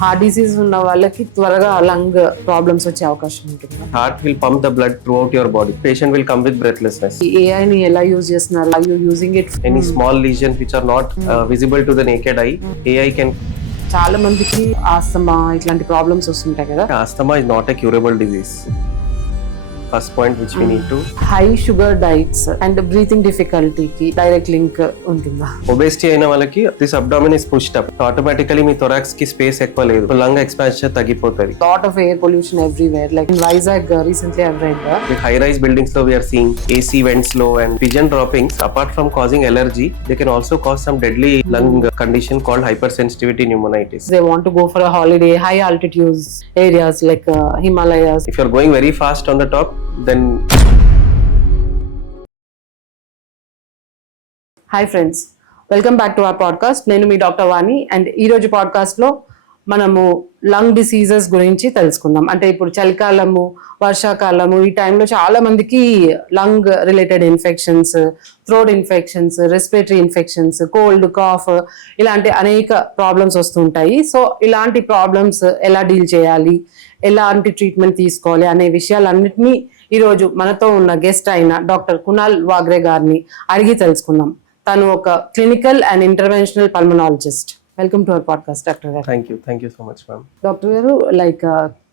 Heart disease ఉన్న వాళ్ళకి త్వరగా లంగ్ ప్రాబ్లమ్స్ వచ్చే అవకాశం ఉంటుంది. Heart will pump the blood throughout your body. Patient will come with breathlessness. ఈ AI ని ఎలా యూజ్ చేస్తున్నారు? Are you using it? Any small lesions which are not visible to the naked eye, AI can. చాలా మందికి asthma ఇట్లాంటి problems వస్తుంటాయి కదా. Asthma is not a curable disease. First point which we need to. High sugar diets and breathing డిఫికల్టీకి direct link ఉంటుందా? Obesity అయిన వాళ్ళకి this abdomen is pushed up. So automatically me thorax కి space ఎక్కువ లేదు. So lung expansion తగ్గిపోతుంది. Lot of air pollution everywhere. Like in VIZAG recently I've read that. With high-rise buildings we are seeing AC vents low and pigeon droppings. Apart from causing allergy, they can also cause some deadly lung condition called hypersensitivity pneumonitis. They want to go for a holiday, high altitude areas like Himalayas. If you're going very fast on the top, then. Hi friends, welcome back to our podcast. నేను మీ doctor Vani. And ఈరోజు పాడ్కాస్ట్లో మనము lung diseases గురించి తెలుసుకుందాం. అంటే ఇప్పుడు చలికాలము, వర్షాకాలము, ఈ టైంలో చాలా మందికి lung related infections, throat infections, respiratory infections, cold, cough ఇలాంటి అనేక ప్రాబ్లమ్స్ వస్తుంటాయి. సో ఇలాంటి ప్రాబ్లమ్స్ ఎలా డీల్ చేయాలి, ఎలాంటి ట్రీట్మెంట్ తీసుకోవాలి అనే విషయాలన్నింటినీ ఈరోజు మనతో ఉన్న గెస్ట్ అయిన డాక్టర్ కునాల్ వాగ్రే గారిని అడిగి తెలుసుకుందాం. తను ఒక clinical and interventional pulmonologist. Welcome to our podcast doctor గారు. Thank you so much ma'am. Doctor గారు, లైక్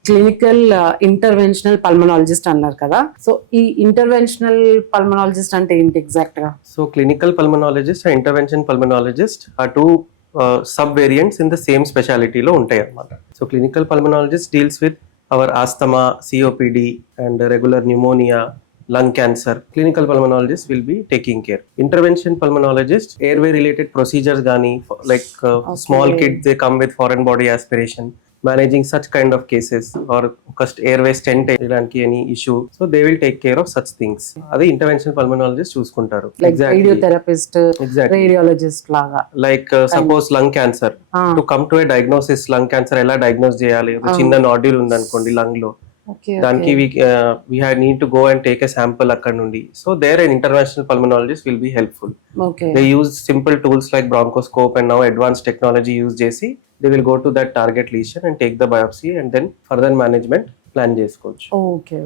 క్లినికల్ ఇంటర్వెన్షనల్ పల్మనాలజిస్ట్ అన్నారు కదా. సో ఈ ఇంటర్వెన్షనల్ పల్మనాలజిస్ట్ అంటే ఏంటి ఎగ్జాక్ట్ గా? So clinical pulmonologist and intervention pulmonologist are two sub variants in the same స్పెషాలిటీలో ఉంటాయి అన్నమాట. So clinical pulmonologist deals with our asthma, COPD and regular pneumonia, lung cancer. Clinical pulmonologist will be taking care. Intervention pulmonologist, airway related procedures gani, like small kids, they come with foreign body aspiration, managing such kind of cases, or just airway stent ilanti any issue, so they will take care of such things. Adi intervention pulmonologist chuskuntaru. Like exactly. radiotherapist, exactly. radiologist laga. Like suppose lung cancer, to come to a diagnosis, lung cancer ela diagnose cheyali, chinna nodule undanukondi lung lo, దానికి we need to go and take a sample అక్కడ నుండి. So there an interventional pulmonologist will be helpful. They use simple tools like bronchoscope and now advanced technology use చేసి they will go to that target lesion and take the biopsy and then further management plan చేసుకోవచ్చు. Okay.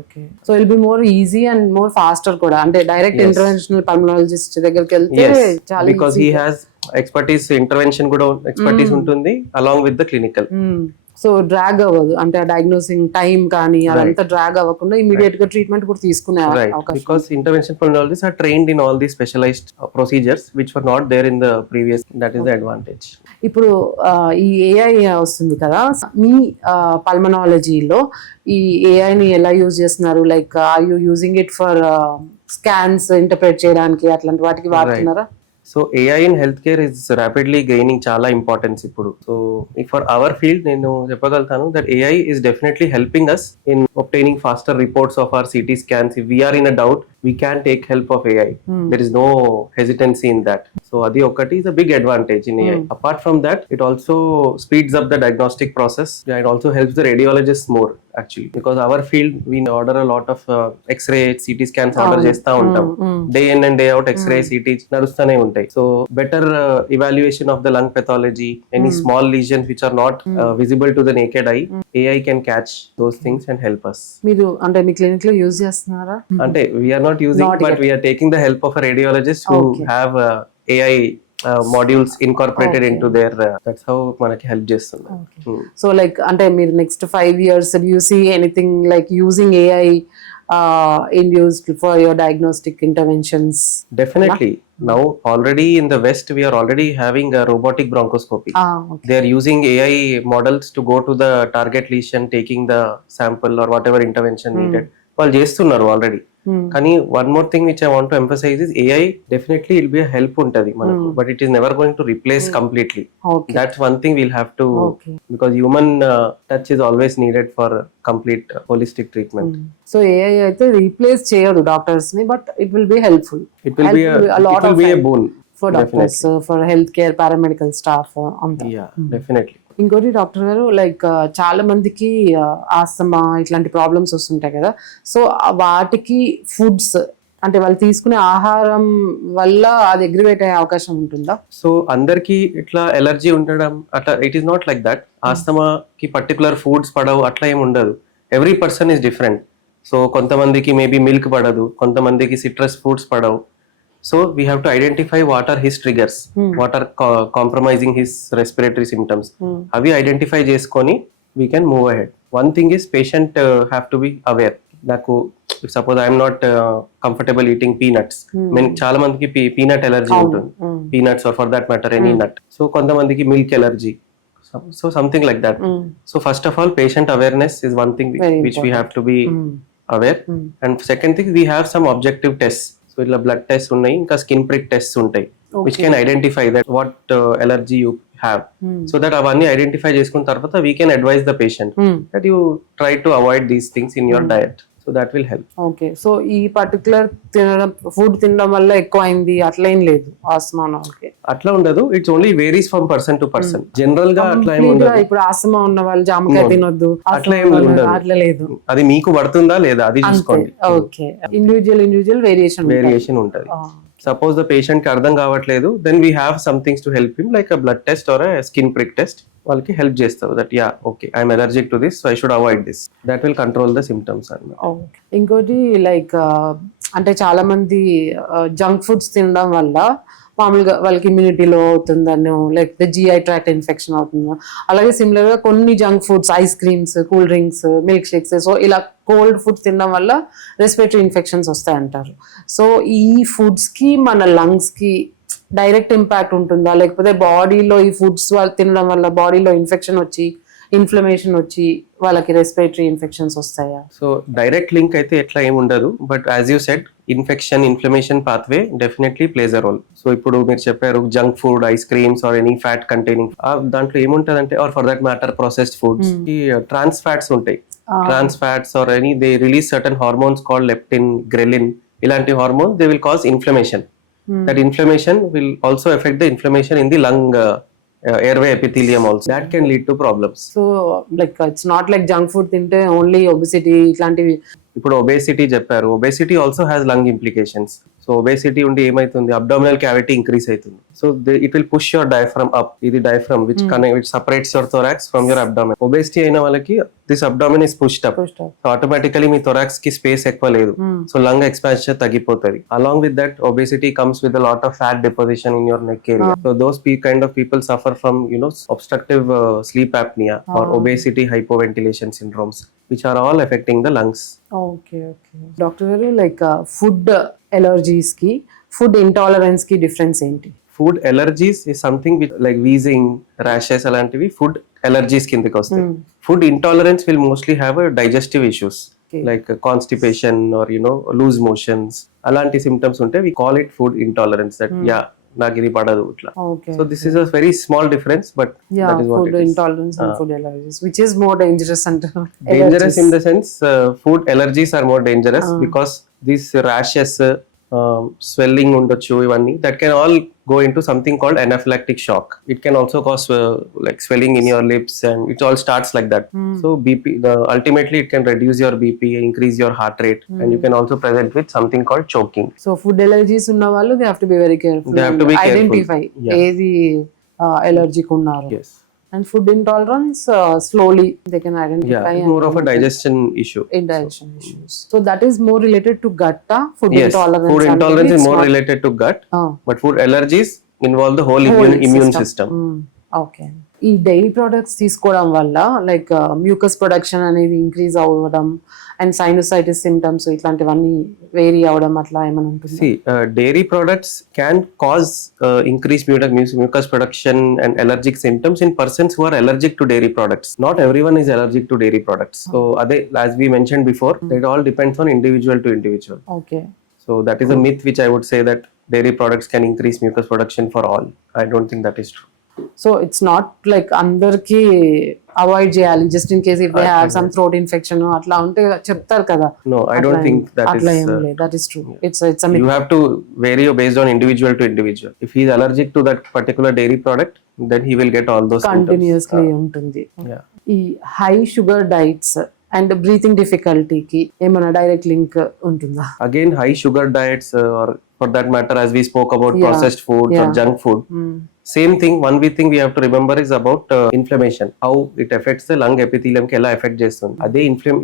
So it will be more easy and more faster కూడా. అంటే direct interventional pulmonologist దగ్గరికి వెళ్తే చాలా because he has expertise, intervention కూడా expertise ఉంటుంది along with the clinical. So drag అవ్వదు, అంటే డయాగ్నోసింగ్ టైం కానీ అదంతా డ్రాగ్ అవ్వకుండా ఇమీడియట్ గా ట్రీట్మెంట్ కూడా తీసుకునే అవకాశం. Because intervention pulmonologist are trained in all the specialised procedures which were not there in the previous. That is the advantage. ఇప్పుడు ఈ ఏఐ వస్తుంది కదా, మీ పల్మనాలజీలో ఈ ఏఐని ఎలా యూజ్ చేస్తున్నారు? Like are you using it for scans interpret చేయడానికి అట్లాంటి వాటికి వాడుతున్నారా? So AI in healthcare is rapidly gaining చాలా ఇంపార్టెన్స్ ఇప్పుడు. సో ఫర్ అవర్ ఫీల్డ్ నేను చెప్పగలుగుతాను that AI is definitely helping us in obtaining faster reports of our CT scans. If we are in a doubt, we can take help of AI. There is no hesitancy in that. So adi okati is a big advantage in AI. Apart from that, it also speeds up the diagnostic process. It also helps the radiologists more actually, because our field we order a lot of X-ray, CT scans order chesta untam. Day in and day out X-ray, CT narustane untai. So better evaluation of the lung pathology, any small lesions which are not visible to the naked eye, AI can catch those things and help us. మీరు అంటే మీ clinic లో use చేస్తున్నారా? అంటే we are not using, but we are taking the help of a radiologist who have AI modules incorporated into their that's how manaki help చేస్తుంది. So like అంటే మీరు next 5 years do you see anything like using AI induced for your diagnostic interventions? Definitely. Now already in the West we are already having a robotic bronchoscopy. They are using AI models to go to the target lesion, taking the sample or whatever intervention needed. వాళ్ళు చేస్తున్నారు ఆల్రెడీ. కానీ one more thing which I want to emphasise is AI definitely will be help ఉంటది మనకు, but it is never going to replace completely. That's one thing will have to, because human touch is always needed for complete holistic treatment. So AI అయితే replace చేయదు doctors ని, but it will be helpful. It will be a boon for doctors, for healthcare, paramedical staff. Yeah, definitely. ఇంకోటి doctor గారు, like చాలా మందికి asthma ఇట్లాంటి problems వస్తుంటాయి కదా. సో వాటికి ఫుడ్స్ అంటే వాళ్ళు తీసుకునే ఆహారం వల్ల అది అగ్రివేట్ అయ్యే అవకాశం ఉంటుందా? సో అందరికి ఇట్లా ఎలర్జీ ఉండడం అట్లా it is not like that. ఆస్తమాకి పర్టికులర్ ఫుడ్స్ పడవు అట్లా ఏమి ఉండదు. Every person is different. So కొంతమందికి మేబీ మిల్క్ పడదు, కొంతమందికి సిట్రస్ ఫ్రూట్స్ పడవు. So we have to identify what are his triggers, what are compromising his respiratory symptoms. అవి ఐడెంటిఫై చేసుకొని we can move ahead. One thing is patient have to be aware. నాకు suppose I'm not comfortable eating peanuts. చాలా మందికి peanut allergy ఉంటుంది, peanuts or for that matter any nut. So కొంతమందికి milk allergy. So something like that. So first of all patient awareness is one thing which we have to be aware. And second thing we have some objective test. So ఇట్లా blood test ఉన్నాయి, ఇంకా skin prick test ఉంటాయి which can identify that what allergy you have. So that అవన్నీ identify చేసుకున్న తర్వాత we can advise the patient that you try to avoid these things in your diet. So that will help. Okay. So ఈ particular food తినడం వల్ల ఎక్కువ అయింది అట్లా ఏం లేదు ఆస్మా వాళ్ళకి? అట్లా ఉండదు. It's only varies from person to person. General గా అట్లా ఏమి ఉండదు. ఇప్పుడు ఆస్మా ఉన్న వాళ్ళు జామకాయ తినొద్దు అట్లా ఏమి ఉండదు. అట్లా లేదు. అది మీకు పడుతుందా లేదా అది చూసుకోండి. ఓకే. ఇండివిజువల్ వేరియేషన్ ఉంటది. సపోజ్ ద పేషెంట్ కి అర్థం కావట్లేదు, then we have some things to help him like a blood test or skin prick test. వాళ్ళకి హెల్ప్ చేస్తారు that yeah okay I'm allergic to this, so I should avoid this. That will control the symptoms అన్నమాట. ఇంకోటి like అంటే చాలా మంది junk foods తినడం వల్ల మామూలుగా వాళ్ళకి ఇమ్యూనిటీ లో అవుతుందనో లేకపోతే జిఐ ట్రాక్ట్ ఇన్ఫెక్షన్ అవుతుందో, అలాగే సిమిలర్ గా కొన్ని junk foods, ice creams, cool drinks, milk shakes, so ఇలా కోల్డ్ ఫుడ్ తినడం వల్ల రెస్పిరేటరీ ఇన్ఫెక్షన్స్ వస్తాయంటారు. సో ఈ ఫుడ్స్ కి మన లంగ్స్ కి డైరెక్ట్ ఇంపాక్ట్ ఉంటుందా, లేకపోతే బాడీలో ఈ ఫుడ్స్ తినడం వల్ల బాడీలో ఇన్ఫెక్షన్ వచ్చి ఇన్ఫ్లమేషన్ వచ్చి వాళ్ళకి రెస్పిరేటరీ ఇన్ఫెక్షన్స్ వస్తాయా? సో డైరెక్ట్ లింక్ అయితే ఎట్లా ఏమి ఉండదు, but as you said infection inflammation pathway definitely plays a role. So ఇప్పుడు మీరు చెప్పారు junk food, ice creams or any fat containing, దాంట్లో ఏముంటదంటే or for that matter processed foods కి ట్రాన్స్ ఫ్యాట్స్ ఉంటాయి. Trans fats or any they release certain hormones called leptin, ghrelin. ఇలాంటి hormones they will cause inflammation. That inflammation will also affect the inflammation in the lung airway epithelium also. That can lead to problems. So like it's not like junk food tinte only obesity ఇట్లాంటివి. ఇప్పుడు obesity చెప్పారు, obesity also has lung implications. So obesity ఉండి ఏమైతుంది, abdominal cavity increase అవుతుంది. So it will push your diaphragm up. ఇది diaphragm which separates your thorax from your abdomen. Obesity అయిన వాళ్ళకి this abdomen is pushed up. So automatically మీ thorax కి space ఎక్కువ లేదు, సో లంగ్ ఎక్స్పాన్షన్ తగ్గిపోతుంది. Along with that obesity comes with lot of fat deposition in your neck area. So those kind of people suffer from obstructive sleep apnea or obesity hypoventilation syndromes, which are all affecting the lungs. Okay. Doctor garu, like food allergies ki food intolerance ki difference enti? Food allergies is something which like wheezing, rashes alantivi food allergies kindiki vastayi. Food intolerance will mostly have a digestive issues. Okay. Like constipation or loose motions, alanti symptoms unte we call it food intolerance. That నాకు ఇది పడదు ఇట్లా. So this is a very small difference, but that is what it is. Food intolerance and food allergies, which is more dangerous అంటారు. Dangerous in the sense food allergies are more dangerous because these rashes, swelling ఉండొచ్చు, ఇవన్నీ that can all go into something called anaphylactic shock. It can also cause like swelling in your lips, and it all starts like that. So BP, ultimately it can reduce your BP, increase your heart rate, and you can also present with something called choking. So food allergies ఉన్న వాళ్ళు they have to be very careful. They have to be identify ఏది allergic ఉన్నారు. Yes. And food intolerance, slowly they can identify. Yeah, more of a digestion issue. Digestion issues. So that is more related to gut. Food Yes, intolerance. food intolerance is more related to gut, but food allergies involve the whole immune system. Okay. ఈ dairy products తీసుకోవడం వల్ల like mucus production అనేది increase అవ్వడం and sinusitis symptoms ఇట్లాంటివన్నీ vary అవడం అట్లా ఏమైనా ఉంటుంది? See, dairy products can cause increased mucus production and allergic symptoms in persons who are allergic to dairy products. Not everyone is allergic to dairy products. So as we mentioned before, it all depends on individual to individual. Okay. So that is a myth which I would say that dairy products can increase mucus production for all. I don't think that is true. So it's not like అందరికి avoid చేయాలి just in case if they have some throat infection అట్లా ఉంటే చెప్తారు కదా. No, I don't think that is. అట్లా ఏం లేదు. That is true. It's a myth. You have to vary based on individual to individual. If he is allergic to that particular dairy product, then he will get all those continuously ఉంటుంది. Yeah. ఈ high sugar diets and breathing డిఫికల్టీకి ఏమైనా direct link ఉంటుందా? Again, high sugar diets, or for that matter, as we spoke about processed foods or junk food. Same thing, one thing we have to remember is about inflammation, how it affects the lung epithelium ki ela affect chestundi. Ade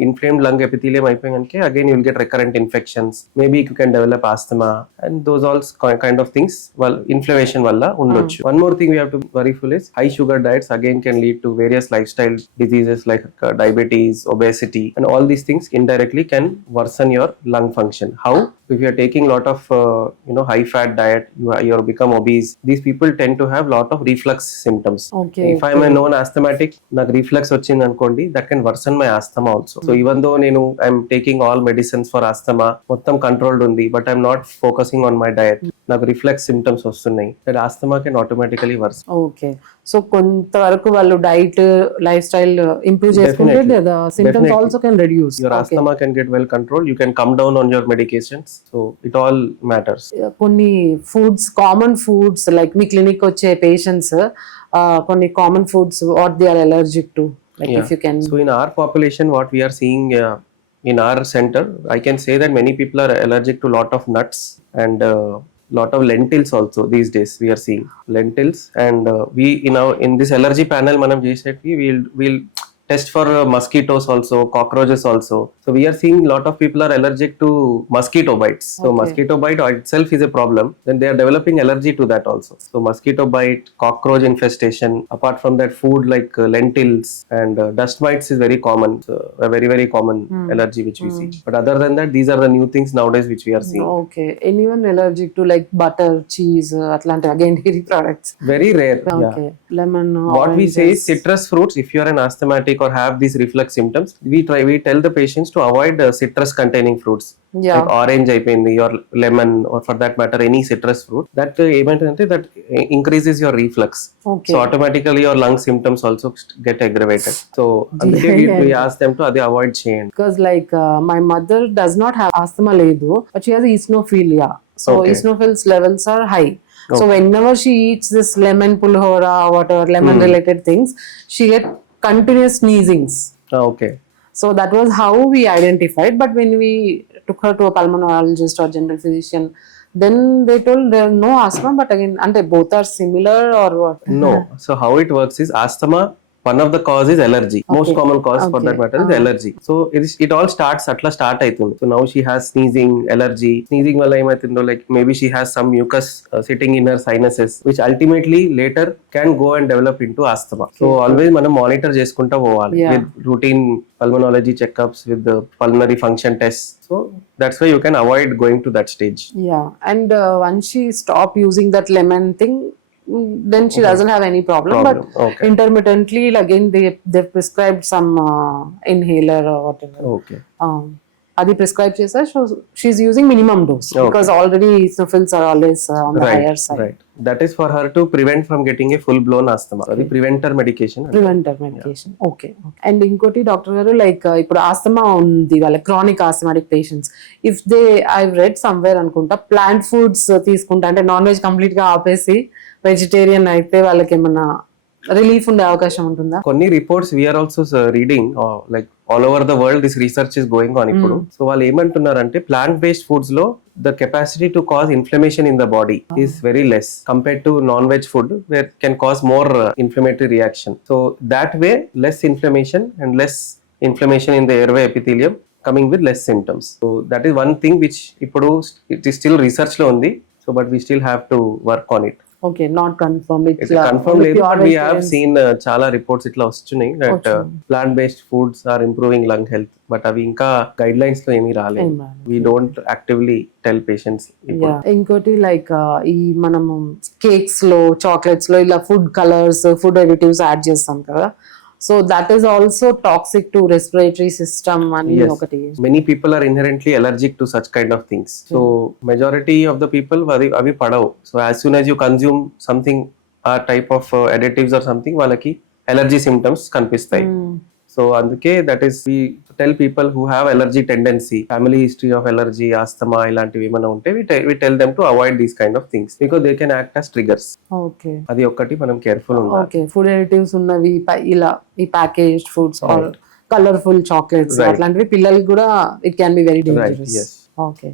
inflamed lung epithelium ayipoyanke again you will get recurrent infections, maybe you can develop asthma, and those all kind of things well inflammation valla undochu. One more thing we have to worry full is high sugar diets again can lead to various lifestyle diseases like diabetes, obesity, and all these things indirectly can worsen your lung function. How? If you are taking lot of high fat diet, you become obese. These people tend to have lot of reflux symptoms. If I am a known asthmatic, నాకు reflux వచ్చింది అనుకోండి, that can worsen my asthma also. So even though I am taking all medicines for asthma, మొత్తం controlled ఉంది, but I am not focusing on my diet, నాకు reflex symptoms వస్తున్నాయి, that asthma can automatically worsen. Okay, so కొంతవరకు వాళ్ళు diet life style improve చేసుకుంటే the symptoms also can reduce. Your asthma can get well controlled. You can come down on your medications. So it all matters. కొన్ని foods, common foods like మీ clinic వచ్చే patients కొన్ని common foods what they are allergic to, like if you can. So in our population, what we are seeing in our center, I can say that many people are allergic to lot of nuts and lot of lentils also. These days we are seeing lentils, and we in this allergy panel manam cheseti we'll test for mosquitoes also, cockroaches also. So we are seeing lot of people are allergic to mosquito bites. So mosquito bite itself is a problem, then they are developing allergy to that also. So mosquito bite, cockroach infestation, apart from that food like lentils and dust mites is very common. So a very very common allergy which we see. But other than that, these are the new things nowadays which we are seeing. Okay, anyone allergic to like butter, cheese, atlantic again dairy products? Very rare. Okay, lemon, what we say is citrus fruits. If you are an asthmatic or have these reflux symptoms, we tell the patients to avoid citrus containing fruits. Like orange అయిపోయింది or lemon, or for that matter any citrus fruit, that ఏమంటే that increases your reflux. So automatically your lung symptoms also get aggravated. So అందుకే we ask them to అది avoid చేయండి. Because like my mother does not have asthma లేదు, but she has eosinophilia. So eosinophils levels are high. So whenever she eats this lemon pulhora, whatever lemon related things, she get continuous sneezings. Okay. So that was how we identified. But when we took her to a pulmonologist or general physician, then they told there no asthma. But again, and both are similar or what? No. So how it works is asthma, one of the cause is allergy. Most common cause for that matter is allergy. So it all starts atla start aitundi. So now she has sneezing, allergy. Sneezing valla emaitundo, like maybe she has some mucus sitting in her sinuses, which ultimately later can go and develop into asthma. So always manam monitor cheskunta povali with routine pulmonology checkups, with the pulmonary function tests. So that's why you can avoid going to that stage. Yeah, and once she stopped using that lemon thing, then she doesn't have any problem. But intermittently again they've prescribed some inhaler or whatever. Adi prescribe chesa, so she's using minimum dose because already eosinophils are always on the higher side. Right. That is for her to prevent from getting a full blown asthma. Adi preventer medication. Okay. And inkoti doctor garu, like ipudu asthma undi valla chronic asthmatic patients, if they, I've read somewhere anukunta, plant foods తీసుకుంటా అంటే non veg complete గా ఆపేసి vegetarian అయితే వాళ్ళకి ఏమన్నా relief ఉండే అవకాశం ఉంటుందా? కొన్ని reports we're also reading, like all over the world this research is going on ఇప్పుడు. సో వాళ్ళు ఏమంటున్నారంటే ప్లాంట్ బేస్డ్ ఫుడ్స్ లో the capacity to cause inflammation in the body is very less compared to non-veg food, where can cause more inflammatory reaction. So that way less inflammation and less inflammation in the airway epithelium, coming with less symptoms. So that is one thing which ipudu it is still research lo undi. So but we still have to work on it. Okay, not confirmed. It's confirmed లేదు, but we have seen చాలా reports ఇట్లా వస్తున్నాయి that plant based foods are improving lung health, but అవి ఇంకా guide lines లో ఏమీ రాలేదు. We don't actively tell patients. ఇంకోటి లైక్ ఈ మనము కేక్స్ లో, చాక్లెట్స్ లో ఇలా food colours, food additives add చేస్తాం కదా, so that is also toxic to respiratory system ani okati. Many people are inherently allergic to such kind of things. So majority of the people avi padavu. So as soon as you consume something type of additives or something, వాళ్ళకి allergy symptoms కనిపిస్తాయి. So అందుకే that is we tell people who have allergy tendency, family history of allergy, asthma ఇలాంటివి ఏమైనా ఉంటే we tell them to avoid these kind of things because they can act as triggers. Okay. అది ఒక్కటి మనం careful ఉండాలి. Okay, food additives ఉన్నవి ఇలా ఈ packaged foods or colourful chocolates Right. అట్లాంటివి పిల్లలకి కూడా it can be very Right, dangerous. yes. Okay.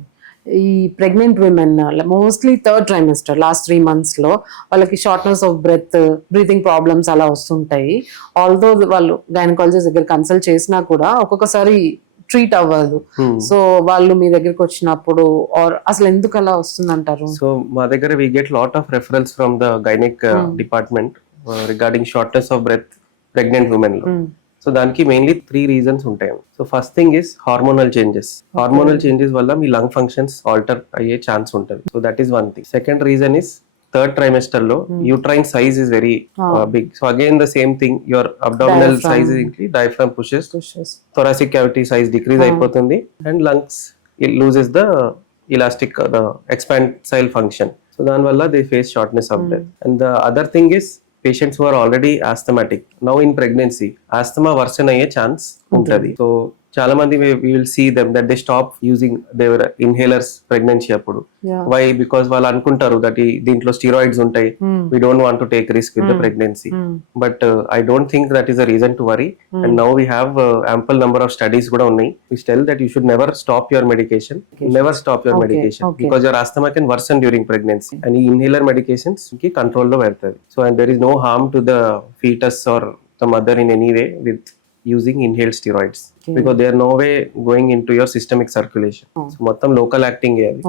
ఈ pregnant women mostly third trimester last 3 months లో వాళ్ళకి shortness of breath, breathing problems అలా వస్తుంటాయి. ఆల్దో వాళ్ళు గైనకాలజిస్ట్ దగ్గర కన్సల్ట్ చేసినా కూడా ఒక్కొక్కసారి ట్రీట్ అవ్వదు. సో వాళ్ళు మీ దగ్గరికి వచ్చినప్పుడు ఆర్ అసలు ఎందుకు అలా వస్తుందంటారు? సో మా దగ్గర we get lot of referrals from the gynec department regarding shortness of breath pregnant women లో. సో దానికి మెయిన్లీ 3 రీజన్స్ ఉంటాయి. So first thing is hormonal changes. Hormonal changes వల్ల మీ లంగ్ ఫంక్షన్స్ ఆల్టర్ అయ్యే ఛాన్స్ ఉంటుంది. So that is one thing. Second reason is third trimester లో uterine size is very big. So again the same thing, your abdominal size increase, diaphragm pushes, thoracic cavity size decrease అయిపోతుంది and lungs loses the elastic expansile function. So దాని వల్ల they face shortness of breath. And the other thing is patients who are already asthmatic, now in pregnancy asthma worsen అయ్యే chance ఉంటుంది. So చాలా మంది we will see them that they stop using their inhalers pregnancy అప్పుడు. Why? Because వాళ్ళు అనుకుంటారు that దీంట్లో steroids ఉంటాయి, we don't want to take risk with the pregnancy. But I don't think that is a reason to worry. And now we have ample number of studies కూడా ఉన్నాయి which tell that you should never stop your medication. Never stop your medication because your asthma can worsen during pregnancy. And ఈ inhaler medications కి control లో పెడతాయి. So and there is no harm to the fetus or the mother in any way with using inhaled steroids because they are no way going into your systemic circulation. So మొత్తం local acting అది.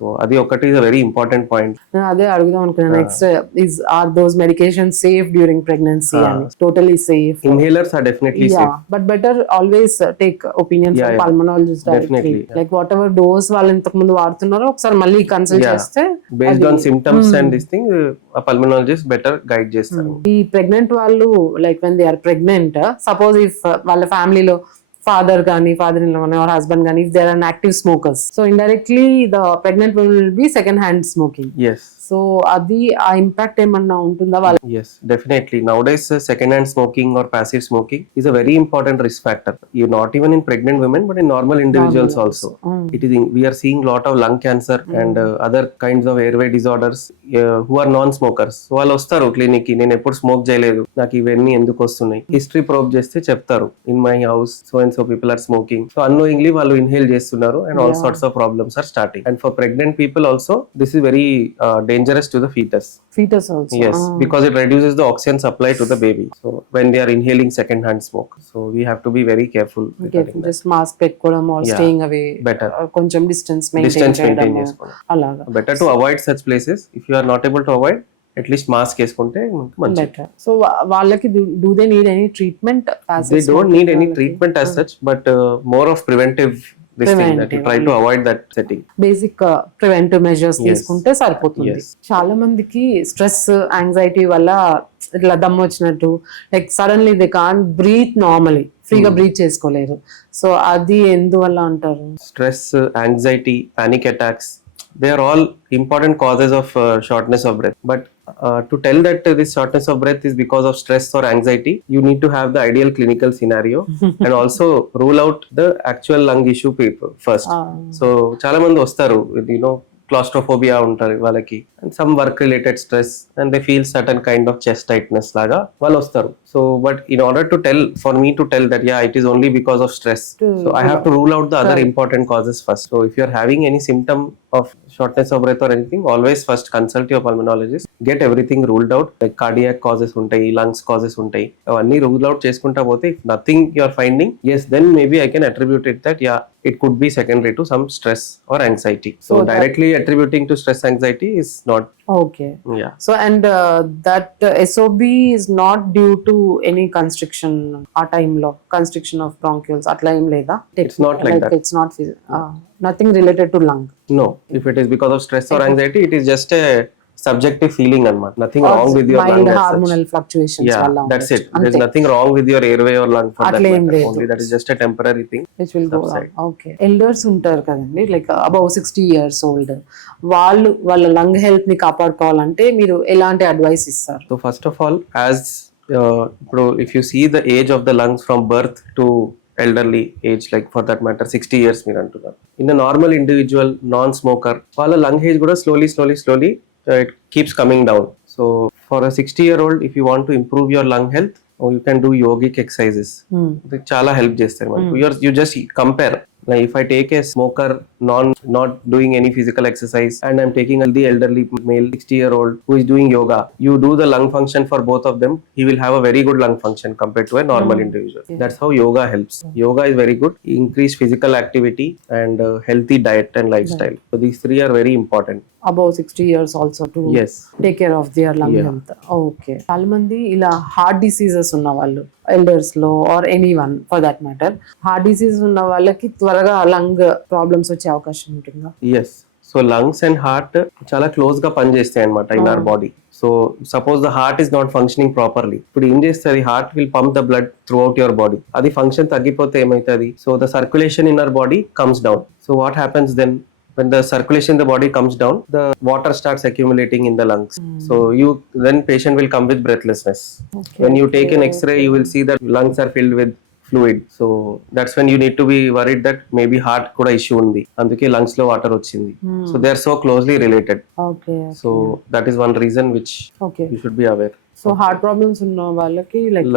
So అది ఒకటి is very important point. అదే అడుగుదాం అనుకున్నాను. Next is are those medications safe during pregnancy? Totally safe. Inhalers are definitely safe, but better always take opinion from pulmonologist directly. Like whatever dose వాళ్ళు ఇంతకు ముందు వాడుతున్నారో ఒకసారి మళ్ళీ కన్సల్ట్ చేస్తే based on symptoms and this thing pulmonologist better guide చేస్తారు. ఈ pregnant వాళ్ళు like when they are pregnant, suppose if వాళ్ళ ఫ్యామిలీలో ఫాదర్ కానీ father in law or husband కానీ if they are active smokers, so indirectly the pregnant will be second hand smoking. So అది ఆ impact ఏమన్నా ఉంటుందా వాళ్ళ? Yes, definitely. Nowadays, second hand smoking or passive smoking is a very important risk factor. You not even in pregnant women, but in normal individuals also. It is. We are seeing lot of lung cancer and other kinds of airway disorders who are non-smokers. So వాళ్ళు వస్తారు clinic కి, నేను ఎప్పుడు smoke చేయలేదు, నాకు ఇవన్నీ ఎందుకు వస్తున్నాయి, హిస్టరీ ప్రోబ్ చేస్తే చెప్తారు, in my house so and so people are smoking. So annoyingly వాళ్ళు ఇన్హేల్ చేస్తున్నారు and all sorts of problems are starting. And for pregnant people also, this is very dangerous to the fetus also. Yes, because it reduces the oxygen supply to the baby, so when they are inhaling second hand smoke, so we have to be very careful. Just mask పెట్టుకోవడం or staying away, better కొంచెం distance maintain చేయడం అలాగా. Better to avoid such places. If you are not able to avoid, at least mask వేసుకుంటే మంచిది. Better. So వాళ్ళకి do they need any treatment? They don't need any treatment as such, but more of preventive this thing that you try to avoid that setting. Basic preventive measures తీసుకుంటే సరిపోతుంది. చాలా మందికి stress, anxiety వల్ల ఇట్లా దమ్ము వచ్చినట్టు, like suddenly they can't breath normally, ఫ్రీగా breath చేసుకోలేరు. సో అది ఎందువల్ల అంటారు? Stress, anxiety, panic attacks, they are all important causes of shortness of breath. But to tell that this shortness of breath is because of stress or anxiety, you need to have the ideal clinical scenario and also rule out the actual lung issue people first. So చాలా మంది వస్తారు with claustrophobia ఉంటారు వాళ్ళకి, and some work related stress and they feel certain kind of chest tightness లాగా వాళ్ళు వస్తారు. So but in order to for me to tell that it is only because of stress, so I have to rule out the other important causes first. So if you are having any symptom of shortness of breath or anything, always first consult your pulmonologist, get everything ruled out, like cardiac causes ఉంటాయి, lungs causes ఉంటాయి, అవన్నీ rule out చేసుకుంటా పోతే if nothing you are finding, yes, then maybe I can attribute it that it could be secondary to some stress or anxiety. So directly attributing to stress anxiety is not okay. So and that SOB is not due to any constriction ఆ time లో constriction of bronchioles అట్లా ఏం లేదా? It's not like that. It's not nothing related to lung. No, if it is because of stress or anxiety, it is just a subjective feeling anamata. Nothing wrong with your lung. Mild hormonal fluctuations valla. That's it. There's nothing wrong with your airway or lung for that matter. Only that is just a temporary thing which will go on. Okay. Elders ఉంటారు కదండి, like above 60 years old, వాళ్ళ lung health ని కాపాడుకోవాలంటే మీరు ఎలాంటి advice ఇస్తారు? So first of all, as if you see the age of the lungs from birth to elderly age, like for that matter 60 years మీరు అంటున్నారు, in a normal individual non smoker వాళ్ళ lung age కూడా slowly it keeps coming down. So for a 60-year-old, if you want to improve your lung health, you can do yogic exercises. చాలా help చేస్తాయి మనకు. You just compare. Like if I take a smoker, not doing any physical exercise, and I'm taking the elderly male 60-year-old who is doing yoga, you do the lung function for both of them, he will have a very good lung function compared to a normal individual. That's how yoga helps. Yoga is very good. Increase physical activity and healthy diet and lifestyle. So these three are very important. Above 60 years also to Yes. take care of their lung health. Okay. చాలా మంది ఇలా heart diseases ఉన్న వాళ్ళు, elders లో or any one for that matter, heart disease ఉన్న వాళ్ళకి త్వరగా lung problems వచ్చే అవకాశం ఉంటుందా? Yes. So lungs and heart చాలా క్లోజ్ గా పనిచేస్తాయి అనమాట in our body. So suppose the heart is not functioning properly, ఇప్పుడు ఏం చేస్తుంది, heart will pump the blood throughout your body. అది ఫంక్షన్ తగ్గిపోతే ఏమవుతుంది, so the circulation in our body comes down. So what happens then, when the circulation in the body comes down, the water starts accumulating in the lungs. So then patient will come with breathlessness. When you take an X-ray, you will see that lungs are filled with fluid. So that's when you need to be worried that maybe heart kuda issue undi, anduke lungs lo water ochindi. So they are so closely related. Okay. So that is one reason which you should be aware. సో heart problems ఉన్న వాళ్ళకి like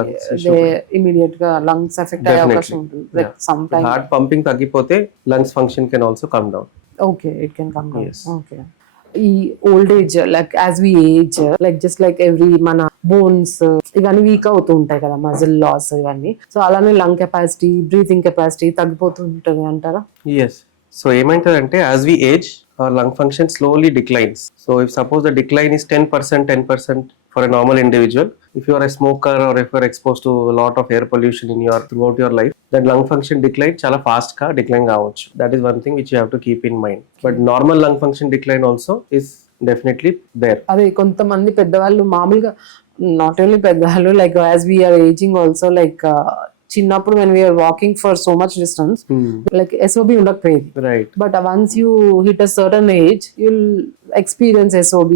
immediate గా lungs affect అయ్యే అవకాశం ఉంటుంది. Like some time heart pumping తగ్గిపోతే lungs function can also come down. Okay, it can come down. Yes. Okay. ఈ old age, like as we age, like just like every మన bones ఇవన్నీ weak అవుతూ ఉంటాయి కదా, మజిల్ లాస్ ఇవన్నీ. So అలానే lung capacity, breathing capacity తగ్గిపోతూ ఉంటుంది అంటారా? ఎస్. సో ఏమైతుందంటే as we age our lung function slowly declines. So if suppose the decline is 10% for a normal individual, if you are a smoker or if you are exposed to a lot of air pollution throughout your life, that lung function decline chala fast ka decline kaavochu. That is one thing which you have to keep in mind. But normal lung function decline also is definitely there. అదే కొంతమంది పెద్దవాళ్ళు మామూలుగా, not only పెద్దవాళ్ళు, like as we are aging also, like చిన్నప్పుడు when we are walking for so much distance, like SOB ఉండకపోయేది. Right. But once you hit a certain age, you'll experience SOB.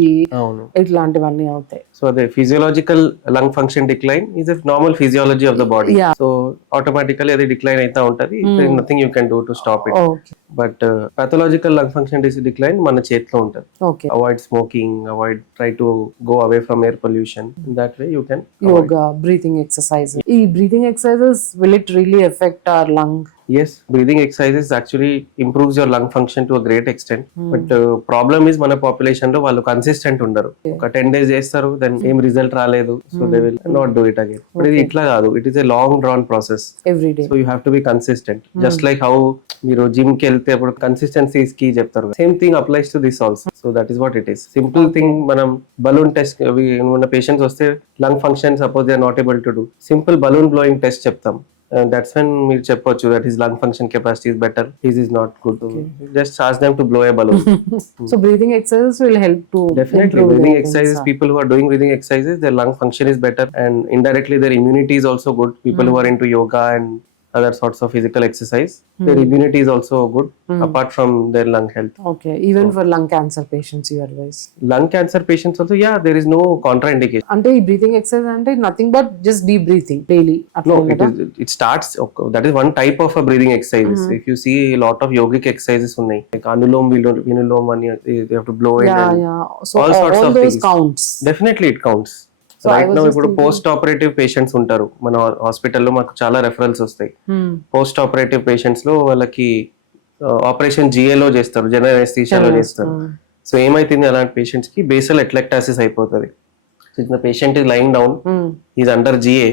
ఇట్లాంటివన్నీ అవుతాయి. So the physiological lung function decline is a normal physiology of the body. Yeah. So automatically అది decline అయితా ఉంటది. There is nothing you can do to stop it. Okay. But pathological lung function decline మన చేతిలో ఉంటది. Okay. Avoid smoking, try to go away from air pollution. In that way you can yoga, breathing exercises. ఈ breathing exercises, will it really affect our lung? Yes, breathing exercises actually improves your lung function to a great extent. But problem is మన population లో వాళ్ళు consistent ఉండరు. ఒక 10 days చేస్తారు, then ఏం result రాలేదు, so they will not do it again. But ఇది ఇట్లా కాదు, it is a long drawn process. Every day. So you have to be consistent. Just like how మీరు జిమ్ కి వెళ్తే అప్పుడు కన్సిస్టెన్సీ కి చెప్తారు, same thing applies to this also. So that is what it is. Simple thing, మనం balloon test, మన patients వస్తే lung function suppose they are not able to do, simple balloon blowing test చెప్తాం. That's when మీరు చెప్పొచ్చు that his lung function capacity is better, his is not good. Just ask them to blow a balloon. So breathing exercises will help to definitely breathing exercises. People who are doing breathing exercises, their lung function is better, and indirectly their immunity is also good. People who are into yoga and other sorts of physical exercise, their immunity is also good apart from their lung health. Okay, even for lung cancer patients you advise? Lung cancer patients also, yeah, there is no contraindication. Ante ee breathing exercise ante nothing but just deep breathing daily. No, it starts, that is one type of a breathing exercise. If you see a lot of yogic exercises unnai, like anulom vilom and you have to blow in, yeah. So all sorts of those things counts. Definitely it counts. So right now ఇప్పుడు post operative patients ఉంటారు మన హాస్పిటల్లో, మాకు చాలా referrals వస్తాయి. Post operative patients లో వాళ్ళకి operation జిఏలో చేస్తారు, జనరల్ అనెస్థీషియాలో చేస్తారు. సో ఏమైతుంది, అలాంటి పేషెంట్స్ కి బేసల్ ఎట్లెక్టాసిస్ అయిపోతుంది. The patient is lying down, is under GA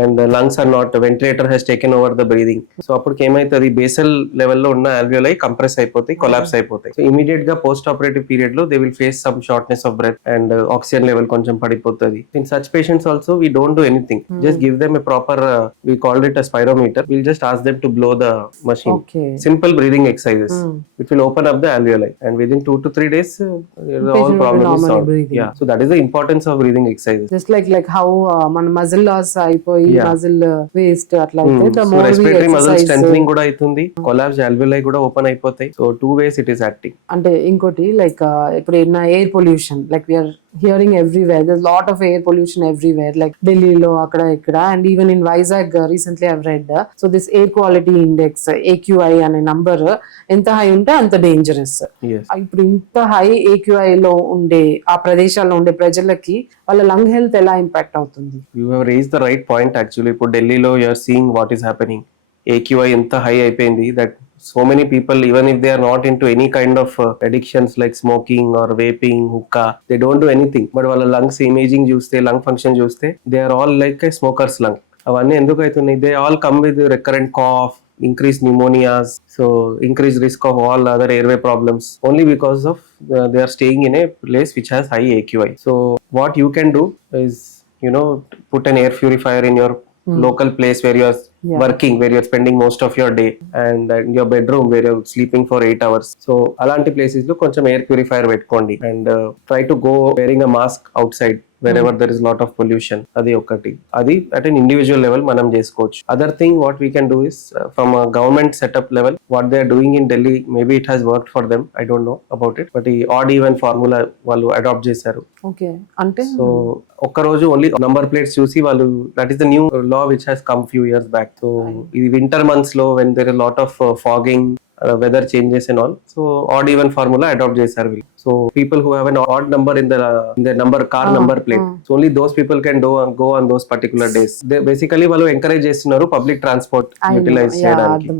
and the lungs are not, the ventilator has taken over the breathing. So అప్పటికి ఏమైతుంది, బేసల్ లెవెల్లో ఉన్న alveoli కంప్రెస్ అయిపోతాయి, కొలాప్స్ అయిపోతాయి. సో ఇమీడియట్ గా పోస్ట్ ఆపరేటివ్ పీరియడ్ లో they will face some shortness of breath and oxygen level కొంచెం పడిపోతుంది. In such patients also we don't do anything, just give them a proper we called it a spirometer, we'll just ask them to blow the machine. Simple breathing exercises, it will open up the alveoli and within 2 to 3 days all problems is solved. Yeah, so that is the importance of breathing exercises. Just like how మన muscle loss అయిపోయి muscle waste అట్లా అయితే the more we respiratory muscle exercise, strengthening కూడా అవుతుంది, collapse alveoli కూడా open అయిపోతాయి. So 2 ways it is acting. అంటే ఇంకోటి లైక్ ఇప్పుడు ఏదైనా air pollution, like we're hearing everywhere. There's a lot of air pollution everywhere, like Delhi lo akada ikkada, and even in VIZAG recently I've read. So this air quality index AQI అనే number ఎంత high ఉంటే అంత dangerous. yes. ఇప్పుడు ఇంత high AQI లో ఉండే ఆ ప్రదేశాల్లో ఉండే ప్రజలకి వాళ్ళ లంగ్ హెల్త్ ఎలా ఇంపాక్ట్ అవుతుంది? You have raised the right point actually. ఇప్పుడు ఢిల్లీలో you are seeing what is happening. AQI ఎంత high అయిపోయింది that so many people, even if they are not into any kind of addictions like smoking or vaping, hookah, they don't do anything. But వాళ్ళ lungs imaging చూస్తే, lung function చూస్తే, they are all like a smoker's lung. అవన్నీ ఎందుకు అవుతున్నాయి? They all come with recurrent cough, increased pneumonias, so increased risk of all other airway problems only because of they are staying in a place which has high AQI. So what you can do is, you know, put an air purifier in your local place where you are working, where you're spending most of your day, and in your bedroom where you're sleeping for 8 hours. So అలాంటి places లో కొంచెం air purifier పెట్టుకోండి, and try to go wearing a mask outside wherever there is lot of pollution. అది ఒకటి, అది at an individual level మనం చేసుకోవచ్చు. Other thing what we can do is from a government setup level, what they are doing in Delhi, maybe it has worked for them, I don't know about it, but ఈ odd even formula వాళ్ళు adapt చేశారు. ఓకే, అంటే so ఒక్కరోజు only number plates చూసి వాళ్ళు, that is the new law which has come few years back. So ఇది winter months లో when there is lot of fogging, weather changes and all, so odd even formula adopt చేశారు వీళ్ళు. So people who have an odd number in the number car number plate, so only those people can go on those particular days. They basically వాళ్ళు encourage చేస్తున్నారు public transport utilise చేయడానికి.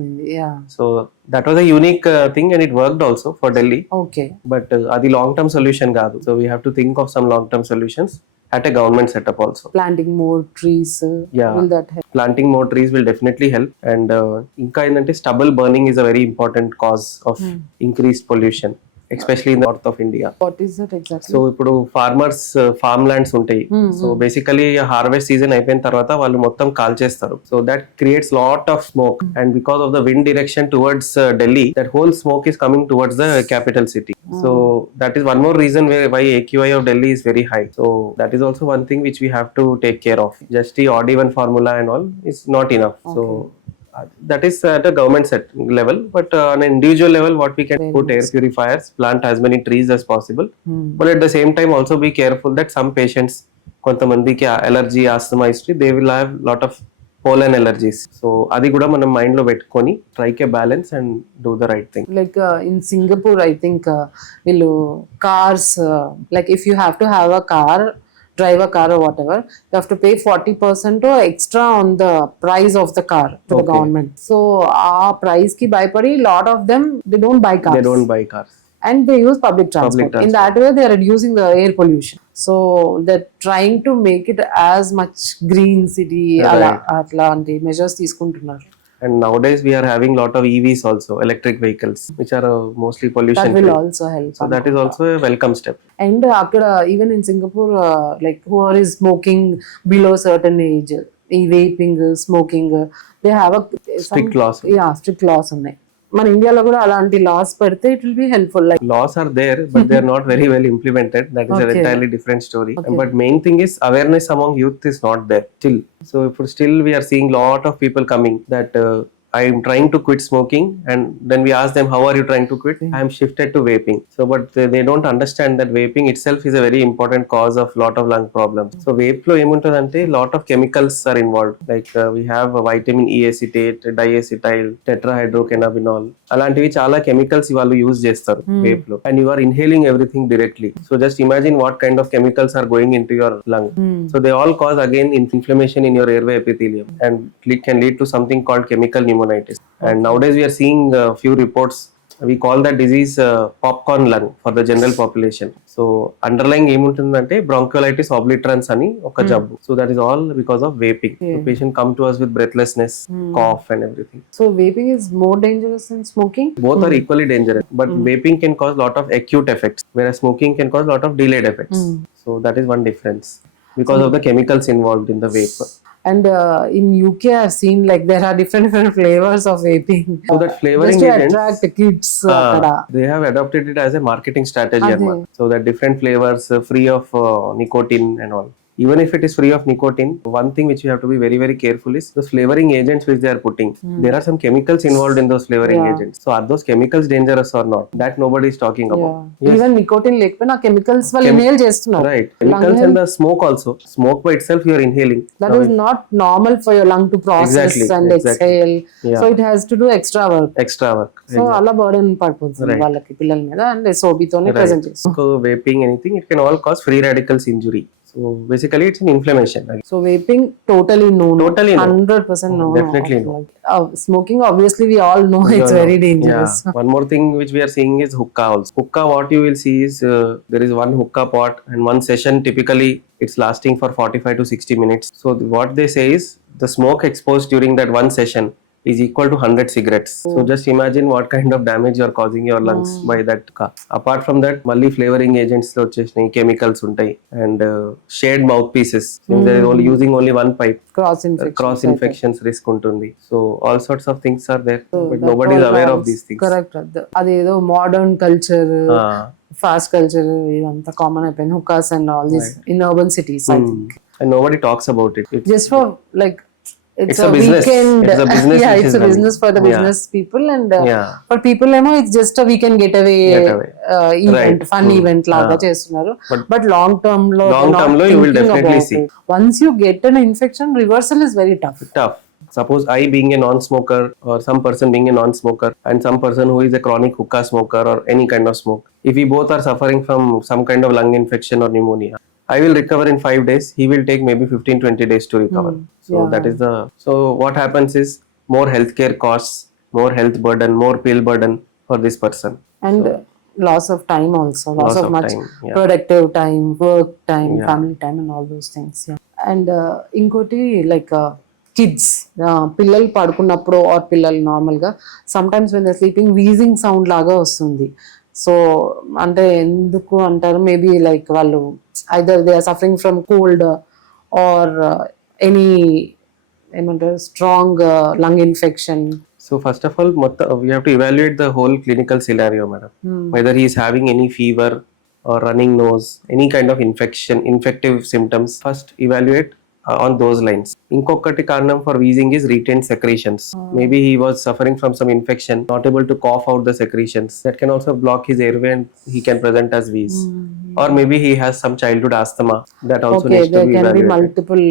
So that was a unique thing and it worked also for Delhi. Okay, but అది long term solution కాదు. So we have to think of some long term solutions at a government setup also. Planting more trees, will that help? Planting more trees will definitely help. And ఇంకా ఏంటంటే stubble burning is a very important cause of increased pollution, especially in the north of India. What is that exactly? So ఇప్పుడు farmers farm lands ఉంటాయి. So basically harvest season అయిపోయిన తర్వాత వాళ్ళు మొత్తం కాల్చేస్తారు. So that creates lot of smoke, and because of the wind direction towards Delhi, that whole smoke is coming towards the capital city. So that is one more reason why AQI of Delhi is very high. So that is also one thing which we have to take care of. Just the odd even formula and all is not enough. So that is at a government set level, but on an individual level what we can put air purifiers, plant as many trees as possible, but at the same time also be careful that some patients, కొంతమందికి allergy, asthma history, they will have lot of pollen allergies. So అది కూడా మనం mind లో పెట్టుకొని strike a balance and do the right thing. Like in Singapore I think వీళ్ళు cars, like if you have to have a car, drive a car or whatever, you have to pay 40% or extra on the price of the car to the government. So our price ki bhaypadi, lot of them they don't buy cars. They don't buy cars And they use public transport. In that way they are reducing the air pollution. So they're trying to make it as much green city, atlanti measures తీసుకుంటున్నారు. And nowadays we are having lot of EVs also, electric vehicles, which are mostly pollution That will free. also help. So that is also a welcome step. And akkada even in Singapore, like whoever is smoking below certain age, vaping, smoking, they have a Strict laws. Yeah, strict laws ఉన్నాయి. మన ఇండియాలో కూడా అలాంటి loss పెడితే it will be helpful. Like laws are there, but they are not very well implemented. That is an entirely different story. But main thing is awareness among youth is not there still. So for still we are seeing lot of people coming that I am trying to quit smoking, and then we ask them, how are you trying to quit? I am shifted to vaping. So but they don't understand that vaping itself is a very important cause of lot of lung problems. So vape lo emuntadante lot of chemicals are involved, like we have vitamin E acetate, diacetyl, tetrahydrocannabinol, అలాంటివి చాలా chemicals వాళ్ళు use చేస్తారు vape లో, and you are inhaling everything directly. So just imagine what kind of chemicals are going into your lung. So they all cause again inflammation in your airway epithelium, and it can lead to something called chemical pneumonitis. And nowadays we are seeing few reports, we call that disease popcorn lung for the general population. So underlying ఏముంటుందంటే bronchiolitis obliterans అని ఒక జబ్బు. So that is all because of vaping. The patient come to us with breathlessness, cough and everything. So vaping is more dangerous than smoking? Both are equally dangerous, but vaping can cause lot of acute effects, whereas smoking can cause lot of delayed effects. So that is one difference because of the chemicals involved in the vape. And in UK I've seen like there are different flavors of vaping. So that flavoring just to agents, attract the kids. They have adopted it as a marketing strategy. So that different flavors free of nicotine and all. even if it is free of nicotine, one thing which you have to be very very careful is those flavoring agents which they are putting. There are some chemicals involved in those flavoring agents. So are those chemicals dangerous or not? That nobody is talking about. Even nicotine లేకపోయినా chemicals వాళ్ళు inhale చేస్తున్నారు. Right. Chemicals and the smoke also. Smoke by itself you are inhaling. That is not normal for your lung to process and exhale. So it has to do extra work. So అలా burden పడిపోతుంది వాళ్ళకి పిల్లల మీద and SOB తోనే present చేస్తారు. So vaping anything, it can all cause free radicals injury. So basically it's an inflammation. So vaping totally no. 100% no. Definitely no. Smoking obviously we all know it's very dangerous. One more thing which we are seeing is hookah also. Hookah, what you will see is there is one hookah pot and one session typically it's lasting for 45 to 60 minutes. So what they say is the smoke exposed during that one session is equal to 100 cigarettes. So just imagine what kind of damage you are causing your lungs by that hookah. Apart from that, malli flavoring agents lo chesnayi, chemicals untai, and shared mouthpieces. Since they are only using only one pipe, cross infections risk untundi. So all sorts of things are there, but nobody is aware of these things. Correct. Adedo modern culture, fast culture idantha common అయిపోయింది, hookahs and all this in urban cities, I think. And nobody talks about it. It's just for like it's a business. Weekend. It's a business. Yeah, it's a business for the business people, and for people it's just a weekend getaway event, fun event laga chestunaru. But long term lo you will definitely see. Once you get an infection, reversal is very tough. Suppose I being a non-smoker or some person being a non-smoker and some person who is a chronic hookah smoker or any kind of smoke, if we both are suffering from some kind of lung infection or pneumonia, I will recover in 5 days. He will take maybe 15-20 days to recover. So that is so what happens is more healthcare costs, more health burden, more pill burden for this person. And loss of time also, loss of much time, productive time, work time, family time and all those things. And inkoti like kids, పిల్లలు పడుకున్నప్పుడు or పిల్లలు నార్మల్గా sometimes when they're sleeping wheezing sound లాగా వస్తుంది. So అంటే ఎందుకు అంటారు, maybe like వాళ్ళు either they are suffering from cold or any ఏమంటారు strong lung infection. So first of all, we have to evaluate the whole clinical scenario, madam. Whether he is having any fever or running nose, any kind of infective symptoms, first evaluate on those lines. Inkokati karanam for wheezing is retained secretions. Maybe he was suffering from some infection, not able to cough out the secretions. That can also block his airway and he can present as wheeze. Or maybe he has some childhood asthma. That also needs to be evaluated. There can be multiple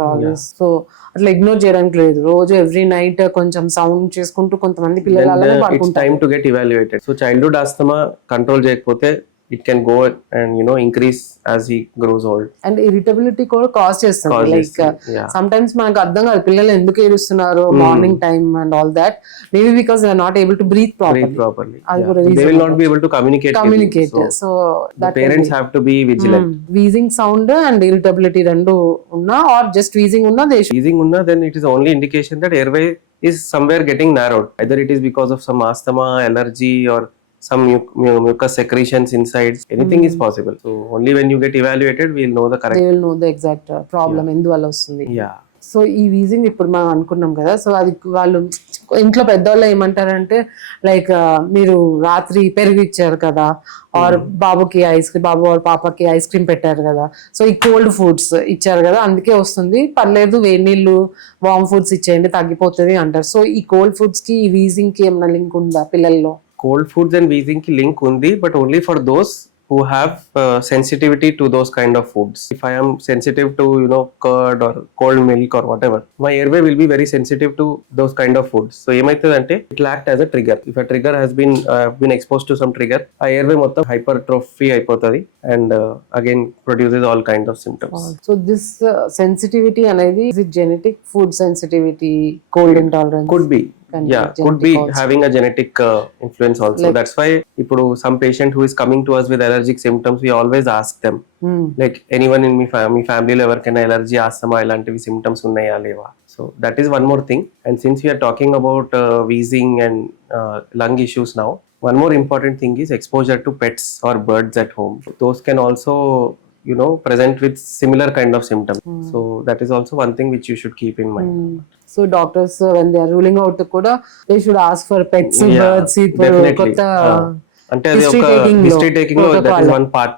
causes. So అట్లా ignore చేయడానికి లేదు. రోజు every night కొంచెం sound చేసుకుంటూ కొంతమంది పిల్లలు అలానే పడుకుంటారు. It's time to get evaluated. So childhood asthma control చేయకపోతే it can go and increase as he grows old. And irritability కూడా కాజ్ చేస్తుంది. లైక్ sometimes మనకు అర్థం కాదు పిల్లలు ఎందుకు ఏడుస్తున్నారు morning time and all that. Maybe because they are not able to breathe properly. They will not be able to communicate. So that parents have to be vigilant. Wheezing sound and irritability rendu unna or just wheezing unna, wheezing unna, then it is the only indication that airway is somewhere getting narrowed. Either it is because of some asthma, allergy or some mucus secretions inside. Anything is possible. So only when you get evaluated we will know the correct. They will know the exact problem ఎందువల్ల వస్తుంది. So ఈ wheezing ఇప్పుడు మనం అనుకున్నాం కదా, so అది వాళ్ళు ఇంట్లో పెద్దవాళ్ళు ఏమంటారంటే లైక్ మీరు రాత్రి పెరుగు ఇచ్చారు కదా ఆర్ బాబుకి బాబు ఆర్ పాపకి ఐస్ క్రీమ్ పెట్టారు కదా, సో ఈ కోల్డ్ ఫుడ్స్ ఇచ్చారు కదా అందుకే వస్తుంది, పర్లేదు వేడి నీళ్ళు వార్మ్ ఫుడ్స్ ఇచ్చేయండి తగ్గిపోతుంది అంటారు. సో ఈ కోల్డ్ ఫుడ్స్ కి ఈ వీజింగ్ కి ఏమైనా లింక్ ఉందా పిల్లల్లో? Cold foods and wheezing ki link undi, but only for those who have sensitivity to those kind of foods. If I am sensitive to curd or cold milk or whatever, my airway will be very sensitive to those kind of foods. So ante it will act as a trigger. If a trigger has been exposed to some trigger, our airway mottam hypertrophy ayipotadi and again produces all kinds of symptoms. So this sensitivity anedi, is it genetic? Food sensitivity, cold intolerance could be. Could be also having a genetic influence also. Like, that's why some patient who is coming to us with allergic symptoms, we always ask them like anyone in my family lo evarkaina allergy asthma ilantivi symptoms unnaya leva. So that is one more thing. And since we are talking about wheezing and lung issues now, one more important thing is exposure to pets or birds at home. Those can also present with similar kind of symptoms. So that is also one thing which you should keep in mind. So doctors when they are ruling out kuda, they should ask for pets, birds, kotta ante adi oka history taking lo that is one part.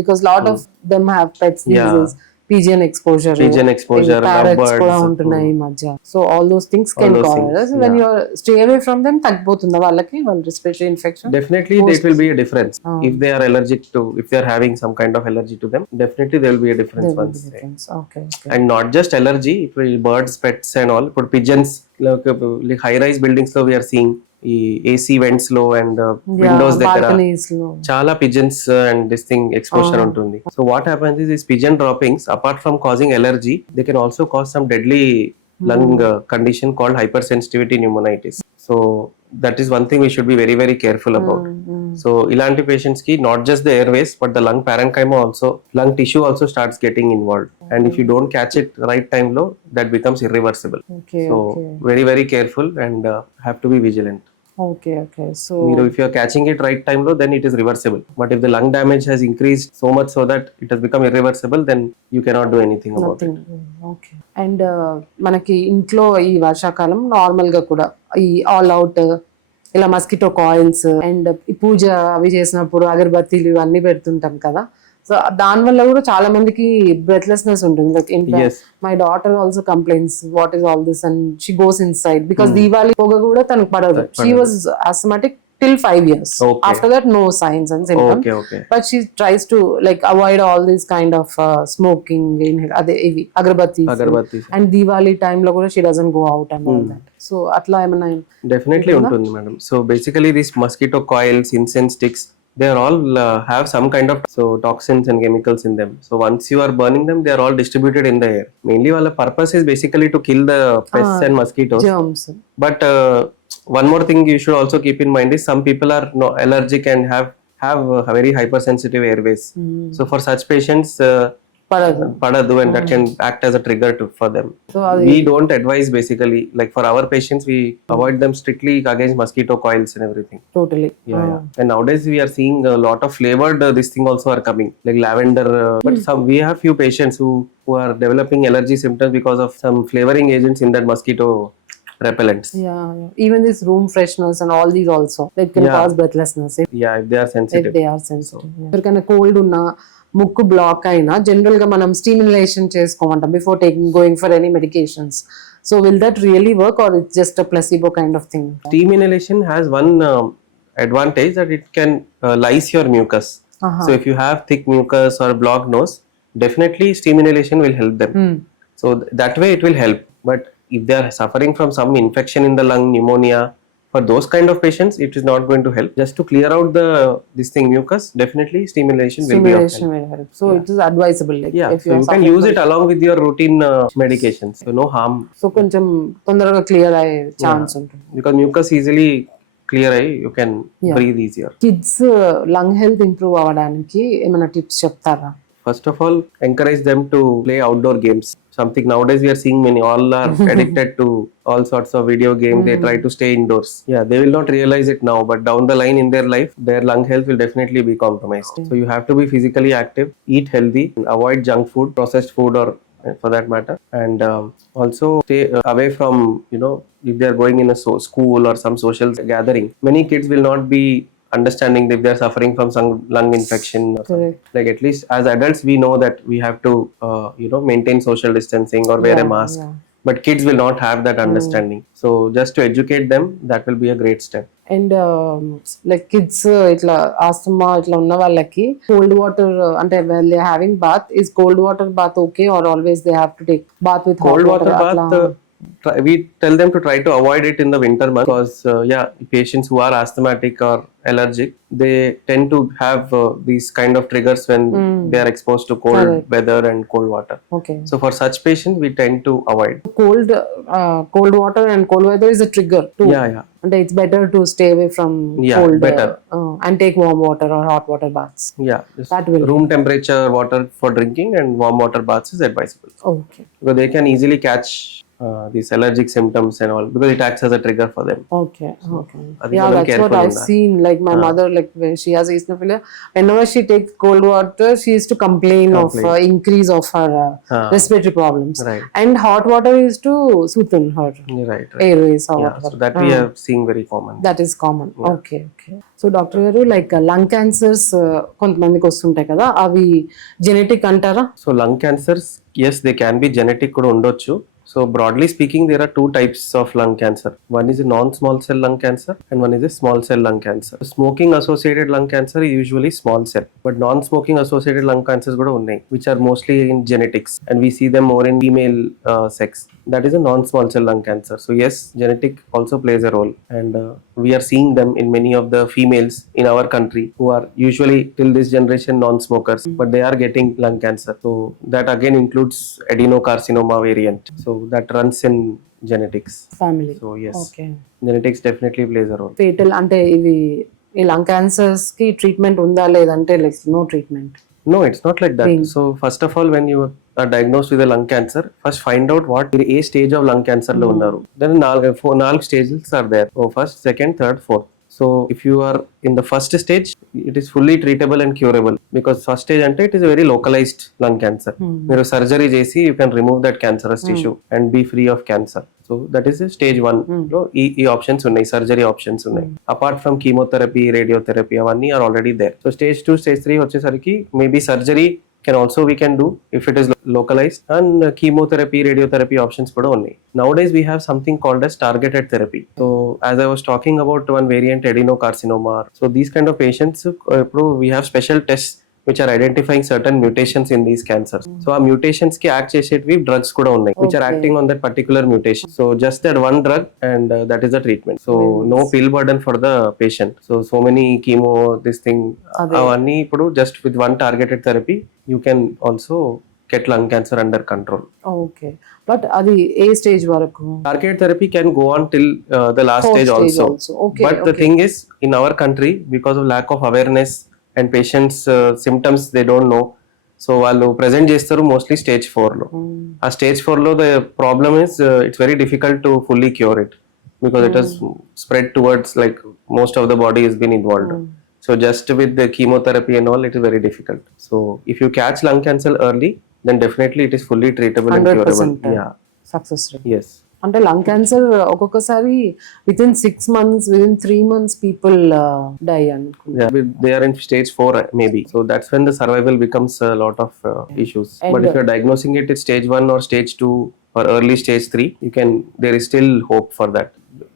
Because lot of them have pets these days. pigeon exposure, parrots lovebirds, కూడా ఉంటున్నాయి ఈ మధ్య. So all those things can those cause. things, when you stay away from them తగ్గిపోతుందా వాళ్ళకి వాళ్ళ respiratory infection? definitely it will be a difference. If they are allergic to, if they are having some kind of allergy to them, definitely there will be a difference once. Okay. And not just allergy, it will birds, pets and all, but pigeons, like high rise buildings lo we are seeing ఈ AC vents లో and windows దగ్గర చాలా pigeons and this thing exposure ఉంటుంది. So what happens is this pigeon droppings apart from causing allergy they can also cause some deadly lung condition called hypersensitivity pneumonitis. So that is one thing we should be very very careful about. So ilanti patients ki not just the airways but the lung parenchyma also, lung tissue also starts getting involved, and if you don't catch it right time low, that becomes irreversible. So very very careful and have to be vigilant. Okay. So if you are catching it right time low, then it is reversible. But if the lung damage has increased so much so that it has become irreversible, then you cannot do anything about it. Okay. And మనకి ఇంట్లో ఈ వర్షాకాలం normal గా కూడా ఈ all out ఇలా mosquito coils and ఈ పూజ అవి చేసినప్పుడు అగరబత్తీలు ఇవన్నీ పెడుతుంటాం కదా. సో దాని వల్ల కూడా చాలా మందికి బ్రెత్లెస్నెస్ ఉంటుంది. Like my daughter also complains what is all this and she goes inside because Diwali పొగ కూడా తనకు పడదు. She was asthmatic till 5 years. After that no signs and symptoms. But she tries to like avoid all these kind of smoking ade ivi agarbattis and Diwali time lo kuda she doesn't go out and all that. So atla emana definitely untundi madam. So basically these mosquito coils, incense sticks, they are all have some kind of toxins and chemicals in them. So once you are burning them, they are all distributed in the air. Mainly wala purpose is basically to kill the pests and mosquitoes, germs. But one more thing you should also keep in mind is some people are allergic and have very hypersensitive airways. So for such patients padadu and that can act as a trigger for them. So we don't advise basically, like for our patients we avoid them strictly against mosquito coils and everything. Totally. Yeah. And nowadays we are seeing a lot of flavored this thing also are coming, like lavender, but we have few patients who are developing allergy symptoms because of some flavoring agents in that mosquito repellents. Yeah. Even these room fresheners and all these also, they can cause breathlessness. If they are sensitive. ఎవరికైనా cold ఉన్నా ముక్కు block అయినా general గా మనం steam inhalation చేసుకోమంటాం before going for any medications. So will that really work or it's just a placebo kind of thing? Steam inhalation has one advantage that it can lyse your mucus. So if you have thick mucus or blocked nose, definitely steam inhalation will help them. So that way it will help. But if they are suffering from some infection in the lung, pneumonia, for those kind of patients it is not going to help. Just to clear out this thing mucus, definitely steam inhalation will be of help. So it is advisable, like if you can use it along with your routine medications, so no harm. So koncham tondaraga clear aye chance untundi because mucus easily clear ayi you can breathe easier. Kids lung health improve avvadaniki emana tips cheptara? First of all, encourage them to play outdoor games. Something nowadays we are seeing all are addicted to all sorts of video games. They try to stay indoors. They will not realize it now, but down the line in their life, their lung health will definitely be compromised. So you have to be physically active, eat healthy, avoid junk food, processed food or for that matter, and also stay away from, if they are going in a school or some social gathering, many kids will not be understanding if they are suffering from some lung infection or like at least as adults we know that we have to maintain social distancing or wear a mask, but kids will not have that understanding. So just to educate them, that will be a great step. And like kids itla asthma itla unna vallaki cold water ante when they are having bath, is cold water bath okay or always they have to take bath with cold hot water bath? We tell them to try to avoid it in the winter months because patients who are asthmatic or allergic, they tend to have these kind of triggers when they are exposed to cold weather and cold water. So for such patients we tend to avoid cold water and cold weather is a trigger too. And it's better to stay away from cold and take warm water or hot water baths. That will room temperature water for drinking and warm water baths is advisable. Okay. Because they can easily catch these allergic symptoms and all, because it acts as a trigger for them. Okay. అది Yeah, మనం that's what careful I've ఉండాలి. seen. Like my mother, like when she has eosinophilia, whenever she takes cold water, she used to complain of increase of her respiratory problems. Right. And hot water used to soothe her Right. airways or Yeah, whatever. so that we are seeing very common. That is common. Okay. So doctor గారు like lung cancers కొంతమందికి వస్తుంటాయి కదా, అవి genetic అంటారా? So lung cancers, yes, they can be genetic కూడా ఉండొచ్చు. So broadly speaking, there are two types of lung cancer. One is a non-small cell lung cancer and one is a small cell lung cancer. Smoking associated lung cancer is usually small cell, but non-smoking associated lung cancers kuda unnai, which are mostly in genetics, and we see them more in female sex. That is a non-small cell lung cancer. So yes, genetic also plays a role, and we are seeing them in many of the females in our country who are usually till this generation non-smokers, but they are getting lung cancer. So that again includes adenocarcinoma variant. So that runs in genetics. Family. So yes, Okay. genetics definitely plays a role. Fatal అంటే ఇవి ఈ lung cancers కి treatment ఉందా లేదంటే like no treatment? No, it's not like that. So first of all, when you are diagnosed with a lung cancer, first find out what a stage of lung cancer lo unnaru. Then four stages are there. So first, second, third, fourth. So if you are in the first stage, it is fully treatable and curable, because first stage ante it is a very localized lung cancer. Meeru surgery chesi you can remove that cancerous tissue and be free of cancer. So that is stage 1 lo ee options unnai, surgery options unnai. Apart from chemotherapy, radiotherapy, avanni are already there. So stage 2, stage 3 vachesariki maybe surgery we can do if it is localized, and chemotherapy, radiotherapy options kuda unnai. Nowadays we have something called as targeted therapy. So as I was talking about one variant adenocarcinoma, so these kind of patients we have special tests which are identifying certain mutations in these cancers. So our mutations ki act chesetvi drugs kuda unnai which are acting on that particular mutation. So just that one drug and that is the treatment. So no pill burden for the patient. So many chemo, this thing avanni ipudu just with one targeted therapy you can also get lung cancer under control. Okay, but అది ఏ stage వరకు? Targeted therapy can go on till the last Fourth stage stage also. also. Okay, But the thing is, in our country, because of lack of awareness and patients' symptoms they don't know, so వాళ్ళు present చేస్తారు mostly stage 4లో. ఆ stage 4లో the problem is it's very difficult to fully cure it, because it has spread towards like most of the body has been involved. So just with the chemotherapy and all, it is very difficult. So if you catch lung cancer early, then definitely it is fully treatable and curable. 100% Yeah. Success rate. Yes. అంటే lung cancer ఒక్కొక్కసారి within 6 months, within 3 months people die అనుకుంటా. Yeah, they are in stage 4 maybe. So that's when the survival becomes a lot of issues. And but if you're diagnosing it at stage 1 or stage 2 or early stage 3, there is still hope for that.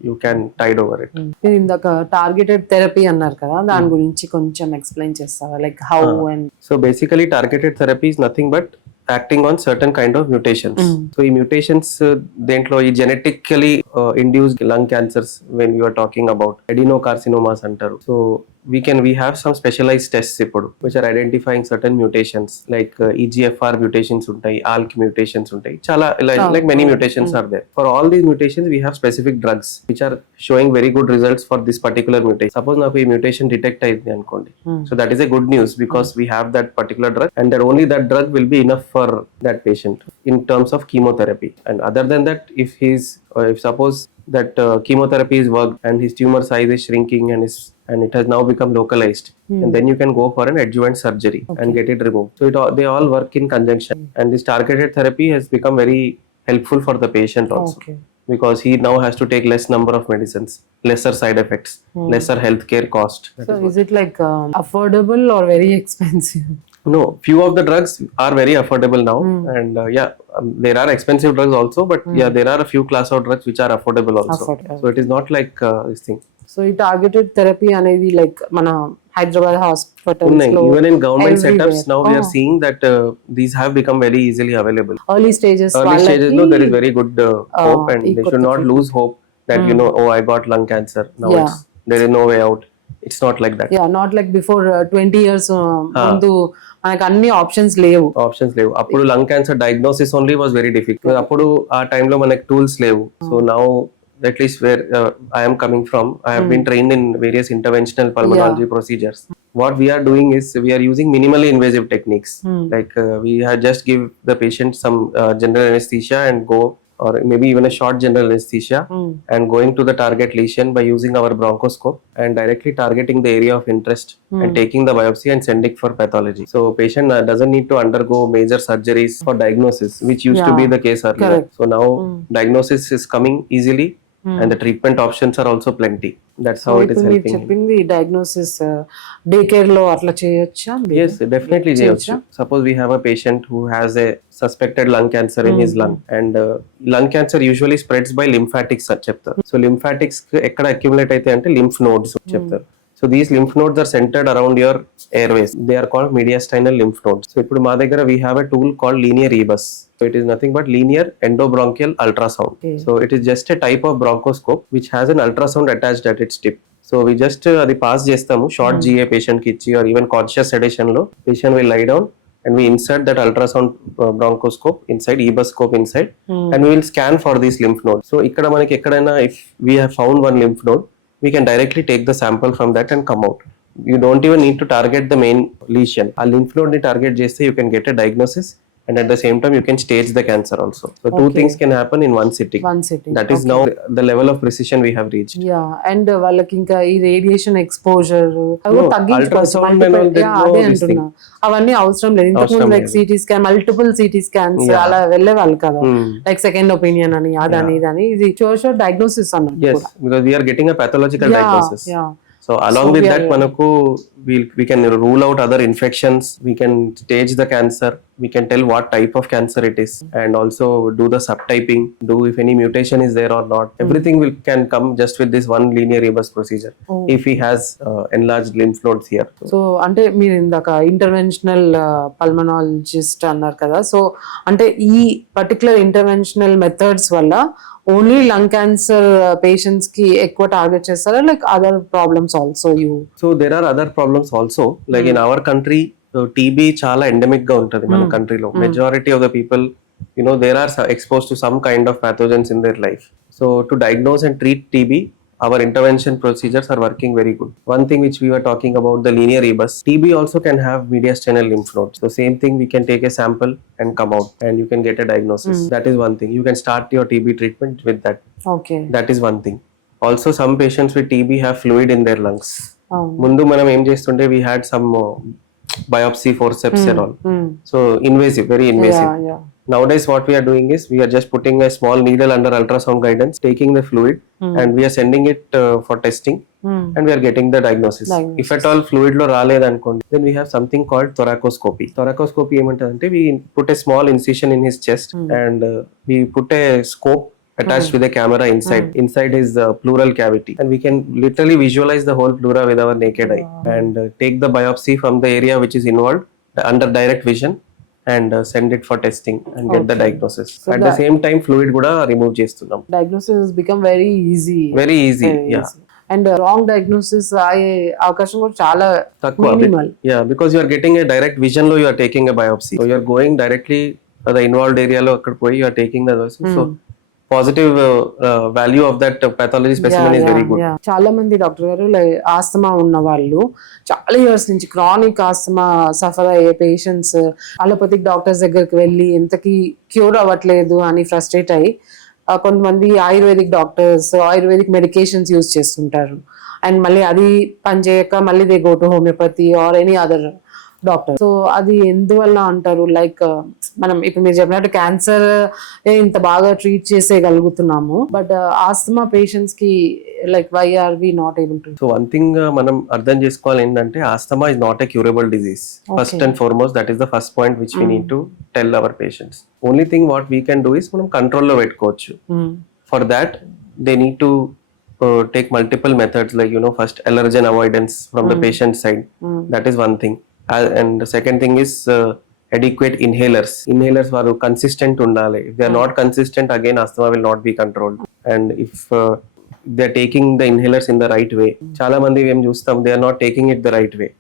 You can tide over it. మీరు ఇందాక targeted therapy అన్నారు కదా, దాని గురించి కొంచెం explain చేస్తారా? Like how and So basically targeted therapy is nothing but acting on certain kind of mutations. So ఈ mutations దేంట్లో ఈ genetically induced lung cancers, when you are talking about adenocarcinomas అంటారు. So we have some specialized tests ఇప్పుడు which are identifying certain mutations like EGFR mutations ఉంటాయి, ALK mutations ఉంటాయి, చాలా like many mutations are there. For all these mutations we have specific drugs which are showing very good results for this particular mutation. Suppose నాకు ఈ mutation detect అయింది అనుకోండి, so that is a good news because we have that particular drug, and that only that drug will be enough for that patient in terms of chemotherapy. And other than that, if suppose that chemotherapy is worked and his tumor size is shrinking and it has now become localized, and then you can go for an adjuvant surgery and get it removed. So they all work in conjunction, and this targeted therapy has become very helpful for the patient also. Okay. Because he now has to take less number of medicines, lesser side effects, lesser healthcare cost. So is it like affordable or very expensive? No, few of the drugs are very affordable now, and there are expensive drugs also, but there are a few class of drugs which are affordable also. So it is not like this thing. So ఈ targeted therapy అనేది like మన Hyderabad hospitals లో Even in government everywhere. setups now we are seeing that these have become very easily available. Early stages Early stages, no, there is very good hope, and they should not lose hope that oh, I got lung cancer now. Yeah. There is no way out. It's not like that. Yeah not like before 20 years ముందు మనకు అన్ని options లేవు. Options లేవు. అప్పుడు lung cancer diagnosis only was very difficult. అప్పుడు ఆ టైంలో మనకి టూల్స్ లేవు. So now at least where I am coming from, I have been trained in various interventional pulmonology procedures. What we are doing is we are using minimally invasive techniques. Like we just give the patient some general anesthesia and go or maybe even a short general anesthesia and going to the target lesion by using our bronchoscope and directly targeting the area of interest and taking the biopsy and sending for pathology. So patient doesn't need to undergo major surgeries for diagnosis, which used to be the case earlier. Correct. So now diagnosis is coming easily and the treatment options are also plenty. That's how it is ఇప్పుడు మీరు helping. చెప్పింది diagnosis day care లో అట్లా చేయొచ్చా? Yes, definitely చేయొచ్చు. Suppose we have a patient who has a suspected lung cancer in his lung and lung cancer usually spreads by lymphatics అని చెప్తారు. So lymphatics ఎక్కడ అక్యుములేట్ అయితే అంటే lymph nodes చెప్తారు. So these lymph nodes are centered around your airways. They are called mediastinal lymph nodes. So ఇప్పుడు మా దగ్గర we have a tool called linear EBUS. So it is nothing but linear endobronchial ultrasound. So it is just a type of bronchoscope which has an ultrasound attached at its tip. So we just అది pass చేస్తాము short GA patient కి ఇచ్చి are even conscious sedition లో patient will lie down and we insert that ultrasound bronchoscope inside, EBUS scope inside, and we will scan for these lymph nodes. So ikkada manaki ekkadaina if we have found one lymph node, we can directly take the sample from that and come out. You don't even need to target the main lesion. A lymph node ni target cheste you can get a diagnosis, and at the same time you can stage the cancer also. So two things can happen in one sitting. That is now the level of precision we have reached. And వాళ్ళకి ఇంకా ఈ radiation exposure ultrasound and all, there is no this thing. అవన్నీ అవసరం లేదు. ఇంతకుముందు like CT scan, multiple CT scans అలా వెళ్ళే వాళ్ళు కదా, లైక్ సెకండ్ ఒపీనియన్ అని అదని ఇదని. ఇది షోర్ డయాగ్నోసిస్ అన్నమాట. Yes, because we are getting a pathological diagnosis. So along with that manaku we can rule out other infections, we can stage the cancer, we can tell what type of cancer it is, and also do the subtyping, do if any mutation is there or not. Everything can come just with this one linear EBUS procedure if he has enlarged lymph nodes here. So అంటే మీరు ఇందాక interventional pulmonologist అన్నారు కదా, so అంటే ఈ particular interventional methods వల్ల only lung cancer patients కి ఎక్కువ టార్గెట్ చేస్తారా, like other problems also So there are other problems also, like in our country TB చాలా endemic గా ఉంటది మన కంట్రీలో. Majority of the people, you know, they are exposed to some kind of pathogens in their life. So to diagnose and treat TB, our intervention procedures are working very good. One thing which we were talking about, the linear EBUS, TB also can have mediastinal lymph nodes. So same thing, we can take a sample and come out and you can get a diagnosis. That is one thing. You can start your TB treatment with that. That is one thing. Also some patients with TB have fluid in their lungs. ముందు మనం ఏం చేస్తుంటే we had some biopsy forceps and all. So invasive, very invasive. Nowadays what we are doing is we are just putting a small needle under ultrasound guidance, taking the fluid and we are sending it for testing and we are getting the diagnosis. If at all fluid lo raled ankondi, then we have something called thoracoscopy. Thoracoscopy emantadante, we put a small incision in his chest and we put a scope attached with a camera inside his pleural cavity, and we can literally visualize the whole pleura with our naked eye and take the biopsy from the area which is involved under direct vision and send it for testing and get the diagnosis. So at the same time fluid kuda remove చేస్తున్నాం. Diagnosis has become very easy. Very easy. And wrong diagnosis అయ్యే అవకాశం కూడా చాలా minimal. Because you are getting a direct vision lo you are taking a biopsy, so you are going directly the involved area lo akkada పోయి you are taking the biopsy. So positive value of that pathology specimen is very good. చాలా మంది doctor గారు asthma ఉన్న వాళ్ళు చాలా years నుంచి chronic asthma suffer అయ్యే patients allopathic doctors దగ్గరికి వెళ్ళి ఎంతకి క్యూర్ అవ్వట్లేదు అని ఫ్రస్ట్రేట్ అయ్యి కొంతమంది ayurvedic doctors ayurvedic medications use చేస్తుంటారు, అండ్ మళ్ళీ అది పనిచేయక మళ్ళీ they go to homeopathy or any other doctor. So అది ఎందువల్ల అంటారు? లైక్ మనం ఇప్పుడు మీరు చెప్పినట్టు క్యాన్సర్ ఇంత బాగా ట్రీట్ చేసేయగలుగుతున్నాము, బట్ ఆస్తమా పేషెంట్స్ కి like why are we not able to? So one thing మనం అర్థం చేసుకోవాలి ఏంటంటే asthma is not a curable disease. First and foremost that is the first point which we need to tell our patients. Only thing what we can do is మనం కంట్రోల్లో పెట్టుకోవచ్చు. For that they need to take multiple methods, like, you know, first allergen avoidance from the patient side. That is one thing. And the second thing is adequate inhalers varu consistent undale. If they are not consistent, again asthma will not be controlled. And if they are taking the inhalers in the right way, చాలా మంది ఏం చూస్తాం, they are not taking it the right way.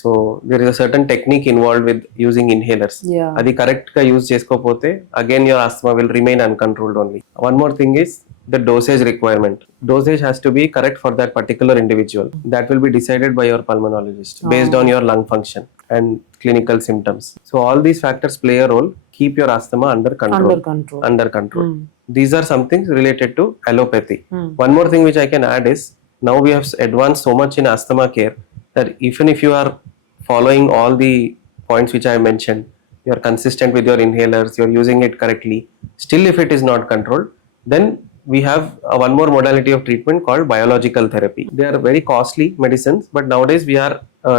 So there is a certain technique involved with using inhalers. అది correct గా use చేసుకోకపోతే again your asthma will remain uncontrolled only. One more thing is the dosage requirement. Dosage has to be correct for that particular individual. That will be decided by your pulmonologist based on your lung function and clinical symptoms. So all these factors play a role. Keep your asthma under control. These are some things related to allopathy. One more thing which I can add is, now we have advanced so much in asthma care that even if you are following all the points which I mentioned, you are consistent with your inhalers, you are using it correctly, still if it is not controlled, then we have one more modality of treatment called biological therapy. They are very costly medicines, but nowadays we are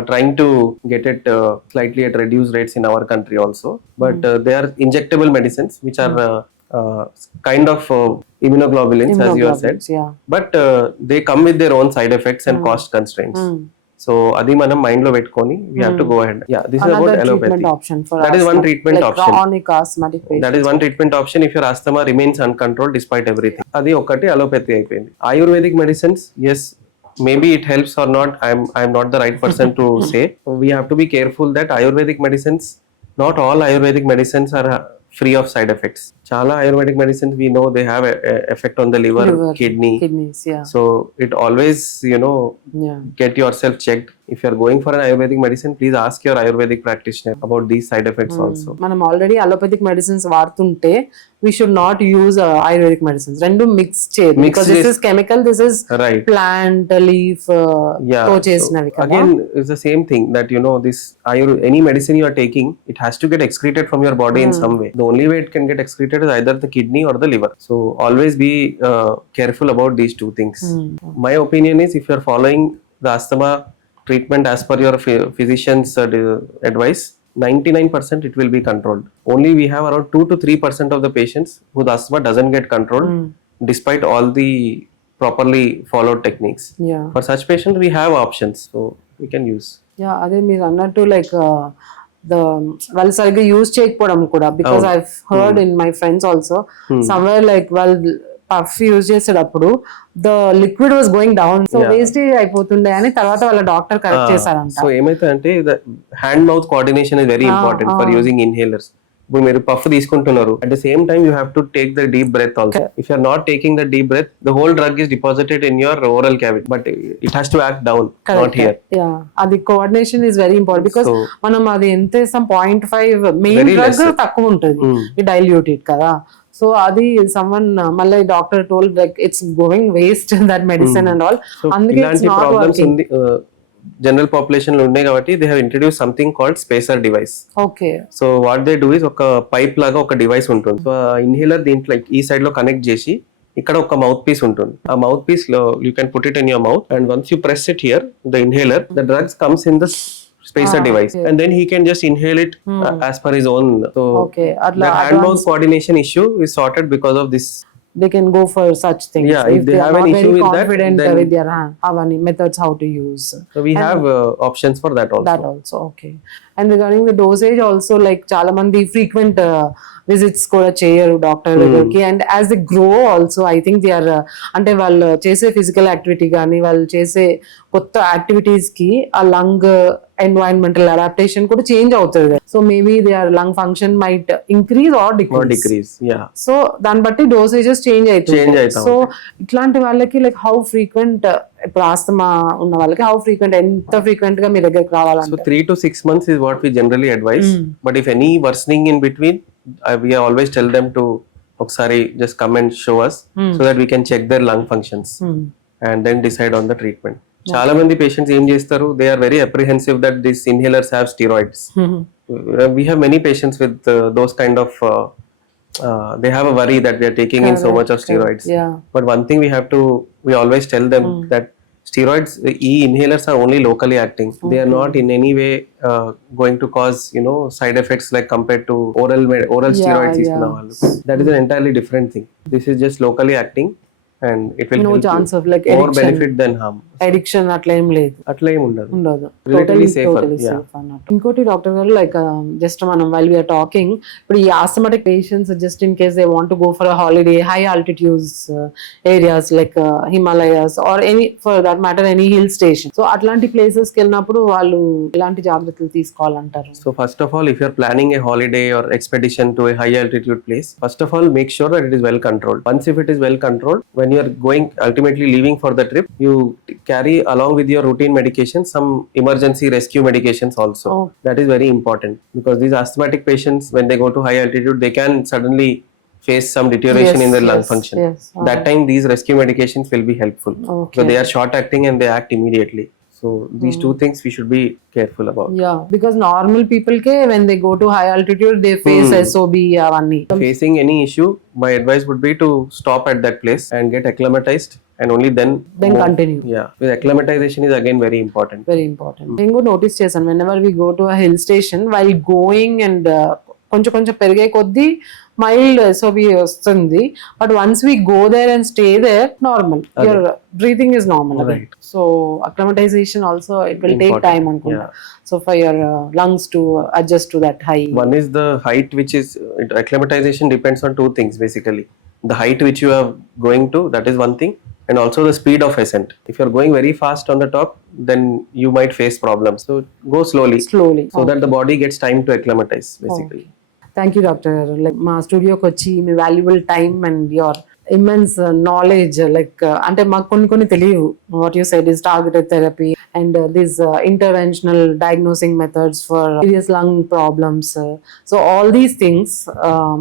trying to get it slightly at reduced rates in our country also. But they are injectable medicines which are kind of immunoglobulins, as you have said. Immunoglobulins, yeah. But they come with their own side effects and cost constraints. So adi manam mind lo pettukoni we have to go ahead. Yeah, this is Another about allopathy. treatment option for That is one asthma, treatment like option. chronic asthmatic patients. That is one treatment option if your asthma remains uncontrolled despite everything. Adi okati allopathy అయిపోయింది. Ayurvedic medicines, yes, maybe it helps or not. I'm not the right person to say. We have to be careful that Ayurvedic medicines, not all Ayurvedic medicines are free of side effects. Chala Ayurvedic medicines we know they have a effect on the liver, kidneys, yeah. So it always, Yeah. get yourself checked. If you are going for an Ayurvedic medicine, please ask your Ayurvedic practitioner about these side effects also. మనం already allopathic medicines వాడుతుంటే we should not use ayurvedic medicines. రెండు mix చేయదు, because this is chemical, this is Right. plant leaf తో చేసినవి కదా. Again, it's the same thing that this any medicine you are taking, it has to get excreted from your body in some way. The only way it can get excreted is either the kidney or the liver. So always be careful about these two things. My opinion is, if you are following the asthma treatment as per your physician's advice, 99% it will be controlled. Only we have around 2 to 3% of the patients whose asthma doesn't get controlled despite all the properly followed techniques. Yeah. For such patients we have options, so we can use. Yeah, అదే మీరు అన్నట్టు like వాళ్ళు సరిగ్గా use చేయకపోవడం కూడా, because I heard in my friends also somewhere like వాళ్ళు puff use చేసేటప్పుడు the liquid was going down, so wastage అయిపోతుండే అని తర్వాత వాళ్ళ డాక్టర్ కరెక్ట్ చేశారంట. సో ఏమైతే hand mouth coordination is very important for using inhalers. ఇప్పుడు మీరు పఫ్ తీసుకుంటున్నారు, at the same time you have to take the deep breath also. If you're not taking the deep breath, the whole drug is deposited in your oral cavity, but it has to act down, not here. అది coordination is very important, because మనం అది ఎంత వేస్తాం 0.5 main drug తక్కువ ఉంటుంది diluted కదా. So అది someone మళ్ళీ doctor told like it's going waste that medicine and all. అందుకే it's not working. General population లో ఉన్నాయి కాబట్టి they have introduce something called spacer device. Okay. So what they do is, ఒక pipe లాగా ఒక device ఉంటుంది. So inhaler దీంట్లో ఈ సైడ్ లో కనెక్ట్ చేసి ఇక్కడ ఒక మౌత్ పీస్ ఉంటుంది. ఆ మౌత్ పీస్ లో you can put it in your mouth, and once you press it here the inhaler, the drugs comes in the spacer device, and then he can just inhale it as per his own. So the hand mouth coordination issue is sorted because of this. They can go for such things. Yeah, if they have an issue with that, then with their avani methods how to use. So we have options for that also. That also, okay. And regarding the dosage also, like చాలా మంది frequent visits కూడా చేయరు doctor దగ్గరికి, and as they grow also I think they are, అంటే వాళ్ళు చేసే physical activity కానీ వాళ్ళు చేసే కొత్త యాక్టివిటీస్ కి ఆ లంగ్ ఎన్వైరన్మెంటల్ అడాప్టేషన్ కూడా చేంజ్ అవుతుంది. So maybe they are lung function might increase or decrease. So దాన్ని బట్టి డోసేజెస్ చేంజ్ అవుతుంది. సో ఇట్లాంటి వాళ్ళకి లైక్ హౌ ఫ్రీక్వెంట్, ఇప్పుడు ఆస్తమా ఉన్న వాళ్ళకి హౌ ఫ్రీక్వెంట్, ఎంత ఫ్రీక్వెంట్ గా మీ దగ్గరికి రావాలంటే? So 3 to 6 months is what we generally advise. But if any worsening in between, we always tell them to ఒకసారి just come and show us so that we can check their lung functions and then decide on the treatment. చాలా మంది patients ఏం చేస్తారు, they are very apprehensive that this inhalers have steroids. We have many patients with those kind of they have a worry that we are taking in so much of steroids. But one thing we always tell them that steroids, inhalers are only locally acting. They are not in any way going to cause side effects like compared to oral steroids. That is an entirely different thing. This is just locally acting, and it will no chance of like more benefit than harm. Addiction అట్లా ఏం లేదు, అట్లా ఏం ఉండదు. Totally safe అన్నట్టు. ఇంకోటి doctor గారు, like just మనం వైల్ వీఆర్ టాకింగ్, ఇప్పుడు ఈ asthmatic patients just in case they want to go for a holiday high altitudes areas like Himalayas or any for that matter any hill station, so అట్లాంటి places కి వెళ్ళినప్పుడు వాళ్ళు ఎలాంటి జాగ్రత్తలు తీసుకోవాలంటారు? So first of all, if you are planning a holiday or expedition to a high altitude place, first of all make sure that it is well controlled. Once if it is well controlled, when you are going ultimately leaving for the trip, you carry along with your routine medications some emergency rescue medications also. That is very important, because these asthmatic patients, when they go to high altitude, they can suddenly face some deterioration in their lung function. Yes. That time these rescue medications will be helpful. Okay. So they are short acting and they act immediately. So these two things we should be careful about. Yeah, because normal people ke when they go to high altitude they face SOB avanni. Facing any issue, my advice would be to stop at that place and get acclimatized and only then move. Continue. Yeah, with acclimatization is again very important. Very important. నేను కూడా notice చేశాను whenever we go to a hill station while going and కొంచెం కొంచెం పెరిగే కొద్దీ mild SOB వస్తుంది, but once we go there and stay there normal, your breathing is normal again. So acclimatization also it will take time అనుకుంటా. So for your lungs to adjust to that high. One is the height, which is acclimatization depends on two things basically. The height which you are going to, that is one thing, and also the speed of ascent. If you are going very fast on the top, then you might face problems. So go slowly so that the body gets time to acclimatize basically. Thank you doctor. Like మా స్టూడియోకి వచ్చి మీ valuable time and your immense knowledge, like అంటే మాకు కొన్ని తెలియవు. What you said is targeted therapy and this interventional diagnosing methods for serious lung problems. So all these things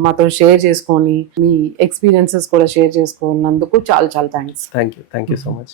మాతో share చేసుకొని మీ ఎక్స్పీరియన్సెస్ కూడా షేర్ చేసుకున్నందుకు చాలా thanks. Thank you so much.